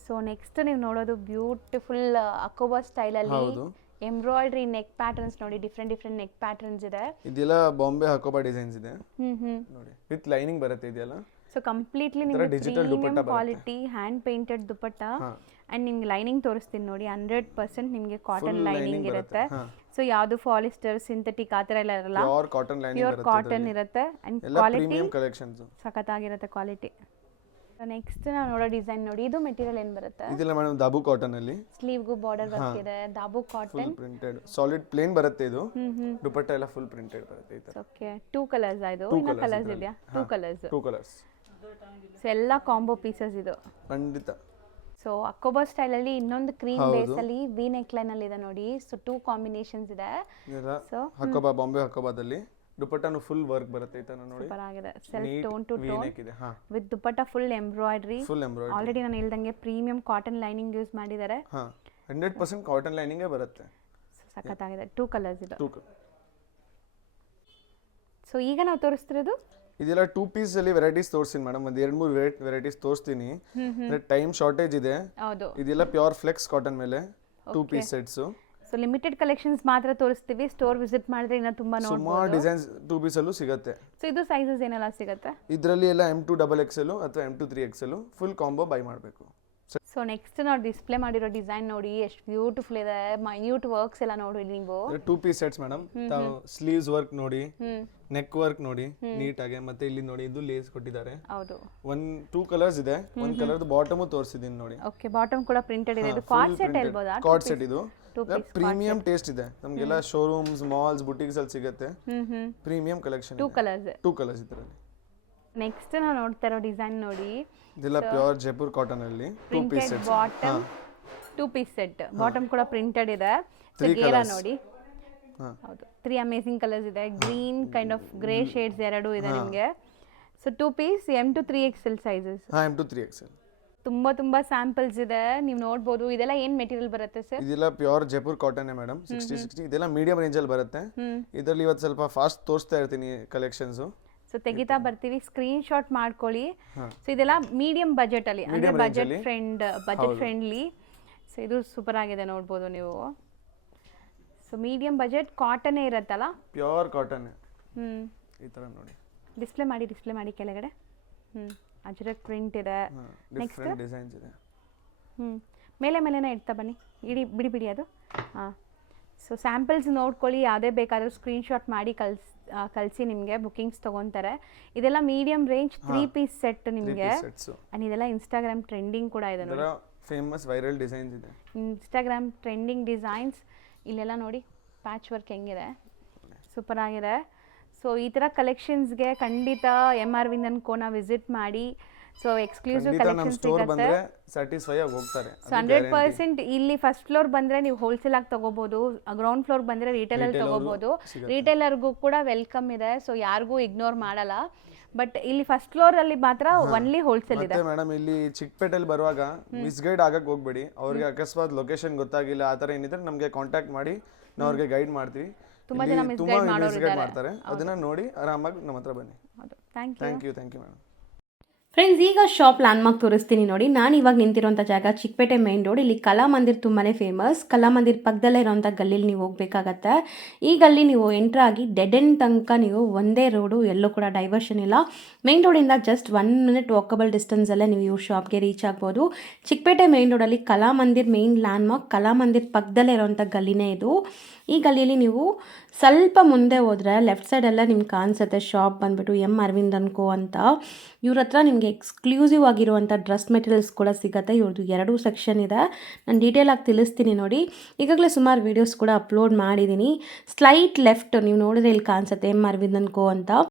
ಸೊ ನೆಕ್ಸ್ಟ್ ನೀವು ನೋಡೋದು ಬ್ಯೂಟಿಫುಲ್ ಅಕೋಬಾ ಸ್ಟೈಲ್ ಅಲ್ಲಿ ಎಂಬ್ರಾಯ್ಡ್ರಿ ನೆಕ್ ಪ್ಯಾಟರ್ನ್ಸ್ ನೋಡಿ, ಡಿಫ್ರೆಂಟ್ ನೆಕ್ ಪ್ಯಾಟರ್ನ್ಸ್ ಇದೆ. ಇದೆಲ್ಲ ಬಾಂಬೆ ಅಕೋಬಾ ಡಿಸೈನ್ಸ್ ಇದೆ ನೋಡಿ, ವಿತ್ ಲೈನಿಂಗ್ ಬರುತ್ತೆ ಇದೆಲ್ಲ. ಸೊ ಕಂಪ್ಲೀಟ್ಲಿ ನಿಮಗೆ premium quality hand painted dupatta and ನಿಮ್ಗೆ ಲೈನಿಂಗ್ ತೋರಿಸ್ತೀನಿ ನೋಡಿ. 100% ನಿಮಗೆ ಕಾಟನ್ ಲೈನಿಂಗ್ ಇರುತ್ತೆ. ಸೊ ಯಾವುದು ಪಾಲಿಸ್ಟರ್, ಸಿಂಥೆಟಿಕ್ ಆ ಥರ ಎಲ್ಲ ಇರಲ್ಲ, ಪ್ಯೂರ್ ಕಾಟನ್ ಇರುತ್ತೆ ಅಂಡ್ ಕ್ವಾಲಿಟಿ ಸಖತ್ತಾಗಿರುತ್ತೆ ಕ್ವಾಲಿಟಿ. ನೆಕ್ಸ್ಟ್ ನಾವು ನೋಡೋ ಡಿಸೈನ್ ನೋಡಿ, ಇದು ಮೆಟೀರಿಯಲ್ ಏನು ಬರುತ್ತೆ? ಇದೆಲ್ಲ ಮೇಡಮ್ ದಾಬು ಕಾಟನ್ ಅಲ್ಲಿ ಸ್ಲೀವ್ಗೂ ಬಾರ್ಡರ್ ವರ್ಕ್ ಇದೆ, ದಾಬು ಕಾಟನ್ ಪ್ರಿಂಟೆಡ್ ಸಾಲಿಡ್ ಪ್ಲೇನ್ ಬರುತ್ತೆ. ಇದು ದುಪ್ಪಟ್ಟ ಎಲ್ಲ ಫುಲ್ ಪ್ರಿಂಟೆಡ್ ಬರುತ್ತೆ ಈ ತರ. ಓಕೆ, 2 ಕಲರ್ಸ್ ಇದು. ಇನ್ನ ಕಲರ್ಸ್ ಇದೆಯಾ? 2 ಕಲರ್ಸ್. ಸೊ ಎಲ್ಲ ಕಾಂಬೋ ಪೀಸಸ್ ಇದು ಖಂಡಿತ. ಸೊ ಅಕೋಬಾ ಸ್ಟೈಲ್ ಅಲ್ಲಿ ಇನ್ನೊಂದು ಕ್ರೀಮ್ ಬೇಸ್ ಅಲ್ಲಿ ವಿ ನೆಕ್ ಲೈನ್ ಅಲ್ಲಿ ಇದೆ ನೋಡಿ. ಸೊ 2 ಕಾಂಬಿನೇಷನ್ಸ್ ಇದೆ. ಸೊ ಅಕೋಬಾ ಬಾಂಬೆ ಅಕೋಬಾದಲ್ಲಿ ದುಪ್ಪಟ್ಟನು ಫುಲ್ ವರ್ಕ್ ಬರುತ್ತೆ ಈ ತರ ನೋಡಿ. ಸೂಪರ್ ಆಗಿದೆ, self tone to tone with dupatta full embroidery. Already ನಾನು ಹೇಳ್ದಂಗೆ ಪ್ರೀಮಿಯಂ ಕಾಟನ್ ಲೈನಿಂಗ್ ಯೂಸ್ ಮಾಡಿದ್ದಾರೆ. 100% ಕಾಟನ್ ಲೈನಿಂಗ್ ಬರುತ್ತೆ. ಸಖತ್ತಾಗಿದೆ. 2 ಕಲರ್ಸ್ ಇದೆ. ಸೊ ಈಗ ನಾವು ತೋರಿಸ್ತಿರೋದು ಇದೆಲ್ಲ 2 ಪೀಸ್ ಅಲ್ಲಿ ವೆರೈಟೀಸ್ ತೋರಿಸ್ತೀನಿ ಮೇಡಮ್. ಒಂದು 2-3 ವೆರೈಟೀಸ್ ತೋರಿಸ್ತೀನಿ, ಟೈಮ್ ಶಾರ್ಟೇಜ್ ಇದೆ. ಹೌದು, ಇದೆಲ್ಲ ಪ್ಯೂರ್ ಫ್ಲೆಕ್ಸ್ ಕಾಟನ್ ಮೇಲೆ 2 piece sets. So limited collections ಮಾತ್ರ ತೋರಿಸ್ತೀವಿ, ಸ್ಟೋರ್ ವಿಸಿಟ್ ಮಾಡಿದ್ರೆ ಇನ್ನೂ ತುಂಬಾ ನೋಡಬಹುದು. ಸುಮಾರು ಡಿಸೈನ್ಸ್ 2 ಪೀಸ್ ಅಲ್ಲೂ ಸಿಗುತ್ತೆ. ಸೊ ಇದು ಸೈಜಸ್ ಏನೆಲ್ಲ ಸಿಗುತ್ತೆ? ಇದರಲ್ಲಿ ಎಲ್ಲ M2XXL ಅಥವಾ M2 ಫುಲ್ ಕಾಂಬೋ ಬೈ ಮಾಡಬೇಕು. ಸೊ ನೆಕ್ಸ್ಟ್ ನಾವು ಡಿಸ್ಪ್ಲೇ ಮಾಡಿರೋ ಡಿಸೈನ್ ನೋಡಿ, ಎಷ್ಟು ಬ್ಯೂಟಿಫುಲ್ ಇದೆ. ಮೈನ್ಯೂಟ್ ವರ್ಕ್ಸ್ ಎಲ್ಲ ನೋಡಿ ನೀವು. 2 piece sets madam. Sleeves work ನೋಡಿ, ನೆಕ್ ವರ್ಕ್ ನೋಡಿ ನೀಟ್ ಆಗಿ, ಮತ್ತೆ ಇಲ್ಲಿ ನೋಡಿ ಇದು ಲೇಸ್ ಕೊಟ್ಟಿದ್ದಾರೆ. ಹೌದು, 2 ಕಲರ್ಸ್ ಇದೆ. ಒಂದು ಕಲರ್ ಬಾಟಮ್ ತೋರಿಸಿದೀನಿ ನೋಡಿ. ಓಕೆ, ಬಾಟಮ್ ಕೂಡ ಪ್ರಿಂಟೆಡ್ ಇದೆ. ಇದು ಕಾರ್ಡ್ ಸೆಟ್ ಹೇಳ್ಬೋದಾ? ಕಾರ್ಡ್ ಸೆಟ್ ಇದು ಪ್ರೀಮಿಯಂ ಟೇಸ್ಟ್ ಇದೆ. ನಮಗೆಲ್ಲ ಶೋರೂಮ್ಸ್, ಮಾಲ್ಸ್, ಬುಟಿಕ್ಸ್ ಅಲ್ಲಿ ಸಿಗುತ್ತೆ. Premium collection. 2 ಕಲರ್ಸ್ ಇದರಲ್ಲಿ. ನೆಕ್ಸ್ಟ್ ನಾವು ನೋಡ್ತಾ ಇರೋ ಡಿಸೈನ್ ನೋಡಿ, ಇದೆಲ್ಲ ಪ್ಯೂರ್ ಜೈಪುರ್ ಕಾಟನ್ ಅಲ್ಲಿ 2 piece set. Bottom 2 piece set, bottom ಕೂಡ ಪ್ರಿಂಟೆಡ್ ಇದೆ. ಗೇರಾ ನೋಡಿ. ಹೌದು, 3 ಅಮೇಜಿಂಗ್ ಕಲರ್ಸ್ ಇದೆ. Green kind of grey shades 2 ಇದೆ ನಿಮಗೆ. So 2 piece M2 sizes. M2 ತುಂಬಾ ಸ್ಯಾಂಪಲ್ಸ್ ಇದೆ, ನೀವು ನೋಡಬಹುದು. ಇದೆಲ್ಲ ಏನ್ ಮೆಟೀರಿಯಲ್ ಬರುತ್ತೆ ಸರ್? ಇದೆಲ್ಲ ಪ್ಯೂರ್ ಜೈಪುರ್ ಕಾಟನ್ ಮೇಡಮ್. 60 ಇದೆಲ್ಲ ಮೀಡಿಯಂ ರೇಂಜ್ ಅಲ್ಲಿ ಬರುತ್ತೆ. ಇದರಲ್ಲಿ ಇವತ್ತು ಸ್ವಲ್ಪ ಫಾಸ್ಟ್ ತೋರಿಸ್ತಾ ಇರ್ತೀನಿ ಕಲೆಕ್ಷನ್ಸ್. ಸೊ ತೆಗಿತಾ ಬರ್ತೀವಿ, ಸ್ಕ್ರೀನ್ ಶಾಟ್ ಮಾಡ್ಕೊಳ್ಳಿ. ಸೊ ಇದೆಲ್ಲ ಮೀಡಿಯಂ ಬಜೆಟ್ ಅಲ್ಲಿ, ಅಂದ್ರೆ ಬಜೆಟ್ ಫ್ರೆಂಡ್ಲಿ. ಸೊ ಇದು ಸೂಪರ್ ಆಗಿದೆ, ನೋಡ್ಬೋದು ನೀವು. ಸೊ ಮೀಡಿಯಂ ಬಜೆಟ್ ಕಾಟನ್ ಇರುತ್ತಲ್ಲ, ಪ್ಯೂರ್ ಕಾಟನ್. ಈ ತರ ನೋಡಿ, ಡಿಸ್ಪ್ಲೇ ಮಾಡಿ ಕೆಳಗಡೆ. ಅಜ್ರಕ್ ಪ್ರಿಂಟ್ ಇದೆ. ನೆಕ್ಸ್ಟ್ ಡಿಸೈನ್ಸ್ ಇದೆ. ಮೇಲೆನೇ ಇಡ್ತಾ ಬನ್ನಿ, ಬಿಡಿ ಅದು. ಸೊ ಸ್ಯಾಂಪಲ್ಸ್ ನೋಡ್ಕೊಳ್ಳಿ, ಯಾವುದೇ ಬೇಕಾದರೂ ಸ್ಕ್ರೀನ್ ಶಾಟ್ ಮಾಡಿ ಕಳಿಸಿ, ನಿಮಗೆ ಬುಕಿಂಗ್ಸ್ ತೊಗೊತಾರೆ. ಇದೆಲ್ಲ ಮೀಡಿಯಂ ರೇಂಜ್ 3 ಪೀಸ್ ಸೆಟ್ ನಿಮಗೆ. ಅಂಡ್ ಇದೆಲ್ಲ ಇನ್ಸ್ಟಾಗ್ರಾಮ್ ಟ್ರೆಂಡಿಂಗ್ ಕೂಡ ಇದೆ ನೋಡಿ. ಫೇಮಸ್ ವೈರಲ್ ಡಿಸೈನ್ಸ್ ಇದೆ, ಇನ್ಸ್ಟಾಗ್ರಾಮ್ ಟ್ರೆಂಡಿಂಗ್ ಡಿಸೈನ್ಸ್. ಇಲ್ಲೆಲ್ಲ ನೋಡಿ ಪ್ಯಾಚ್ ವರ್ಕ್ ಹೆಂಗಿದೆ, ಸೂಪರ್ ಆಗಿದೆ. ಸೊ ಈ ಥರ ಕಲೆಕ್ಷನ್ಸ್ಗೆ ಖಂಡಿತ ಎಮ್ ಅರವಿಂದನ್ ಕೋನ ವಿಸಿಟ್ ಮಾಡಿ. ಸೊ ಎಕ್ಸ್ಕ್ಲೂಸಿವ್ ಖಂಡಿತ ನಮ್ಮ ಕಲೆಕ್ಷನ್ ಸ್ಟೋರ್ ಸಿಗುತ್ತೆ. ಬಂದ್ರೆ ಸ್ಯಾಟಿಸ್ಫೈ ಆಗಿ ಹೋಗ್ತಾರೆ. ಸೊ 100% ಇಲ್ಲಿ ಫಸ್ಟ್ ಫ್ಲೋರ್ ಬಂದರೆ ನೀವು ಹೋಲ್ಸೇಲ್ ಆಗಿ ತೊಗೋಬೋದು, ಗ್ರೌಂಡ್ ಫ್ಲೋರ್ ಬಂದರೆ ರಿಟೇಲಲ್ಲಿ ತೊಗೋಬೋದು. ರಿಟೇಲರ್ಗೂ ಕೂಡ ವೆಲ್ಕಮ್ ಇದೆ, ಸೊ ಯಾರಿಗೂ ಇಗ್ನೋರ್ ಮಾಡಲ್ಲ. ಬಟ್ ಇಲ್ಲಿ ಫಸ್ಟ್ ಫ್ಲೋರಲ್ಲಿ ಮಾತ್ರ ಒನ್ಲಿ ಹೋಲ್ಸೇಲ್ ಇದೆ. ಮತ್ತೆ ಮೇಡಮ್ ಇಲ್ಲಿ ಚಿಕ್ಕಪೇಟೆಯಲ್ಲಿ ಬರುವಾಗ ಮಿಸ್ಗೈಡ್ ಆಗಕ್ಕೆ ಹೋಗ್ಬೇಡಿ. ಅವ್ರಿಗೆ ಅಕಸ್ಮಾತ್ ಲೊಕೇಶನ್ ಗೊತ್ತಾಗಿಲ್ಲ ಆ ಥರ ಏನಿದ್ರೆ ನಮಗೆ ಕಾಂಟ್ಯಾಕ್ಟ್ ಮಾಡಿ ನಾವು ಅವ್ರಿಗೆ ಗೈಡ್ ಮಾಡ್ತೀವಿ. ತುಂಬಾ ಜನ ಮಿಸ್ಗೈಡ್ ಮಾಡ್ತಾರೆ, ಅದನ್ನ ನೋಡಿ ಆರಾಮಾಗಿ ನಮ್ಮ ಹತ್ರ ಬನ್ನಿ. Thank you madam. ಫ್ರೆಂಡ್ಸ್, ಈಗ ಶಾಪ್ ಲ್ಯಾಂಡ್ಮಾರ್ಕ್ ತೋರಿಸ್ತೀನಿ ನೋಡಿ. ನಾನು ಇವಾಗ ನಿಂತಿರೋಂಥ ಜಾಗ ಚಿಕ್ಕಪೇಟೆ ಮೇನ್ ರೋಡ್. ಇಲ್ಲಿ ಕಲಾಮಂದಿರ್ ತುಂಬಾ ಫೇಮಸ್. ಕಲಾಮಂದಿರ್ ಪಕ್ಕದಲ್ಲೇ ಇರೋಂಥ ಗಲ್ಲಿಲಿ ನೀವು ಹೋಗಬೇಕಾಗತ್ತೆ. ಈ ಗಲ್ಲಿ ನೀವು ಎಂಟ್ರ್ ಆಗಿ ಡೆಡ್ ಎಂಡ್ ತನಕ ನೀವು ಒಂದೇ ರೋಡು, ಎಲ್ಲೂ ಕೂಡ ಡೈವರ್ಷನ್ ಇಲ್ಲ. ಮೇನ್ ರೋಡಿಂದ ಜಸ್ಟ್ 1 minute ವಾಕಬಲ್ ಡಿಸ್ಟೆನ್ಸಲ್ಲೇ ನೀವು ಇವ್ರ ಶಾಪ್ಗೆ ರೀಚ್ ಆಗ್ಬೋದು. ಚಿಕ್ಕಪೇಟೆ ಮೇನ್ ರೋಡಲ್ಲಿ ಕಲಾಮಂದಿರ್ ಮೇನ್ ಲ್ಯಾಂಡ್ಮಾರ್ಕ್, ಕಲಾಮಂದಿರ್ ಪಕ್ಕದಲ್ಲೇ ಇರೋಂಥ ಗಲ್ಲಿನೇ ಇದು. ಈ ಗಲ್ಲಿಯಲ್ಲಿ ನೀವು ಸ್ವಲ್ಪ ಮುಂದೆ ಹೋದರೆ ಲೆಫ್ಟ್ ಸೈಡೆಲ್ಲ ನಿಮ್ಗೆ ಕಾಣಿಸುತ್ತೆ ಶಾಪ್ ಬಂದುಬಿಟ್ಟು ಎಮ್ ಅರವಿಂದನ್ ಕೋ ಅಂತ. ಇವ್ರ ಹತ್ರ ನಿಮಗೆ ಎಕ್ಸ್ಕ್ಲೂಸಿವ್ ಆಗಿರುವಂಥ ಡ್ರೆಸ್ ಮೆಟೀರಿಯಲ್ಸ್ ಕೂಡ ಸಿಗುತ್ತೆ. ಇವ್ರದ್ದು 2 ಸೆಕ್ಷನ್ ಇದೆ, ನಾನು ಡೀಟೇಲಾಗಿ ತಿಳಿಸ್ತೀನಿ ನೋಡಿ. ಈಗಾಗಲೇ ಸುಮಾರು ವೀಡಿಯೋಸ್ ಕೂಡ ಅಪ್ಲೋಡ್ ಮಾಡಿದ್ದೀನಿ. ಸ್ಲೈಟ್ ಲೆಫ್ಟ್ ನೀವು ನೋಡಿದ್ರೆ ಇಲ್ಲಿ ಕಾಣಿಸುತ್ತೆ ಎಮ್ ಅರವಿಂದನ್ ಕೋ ಅಂತ.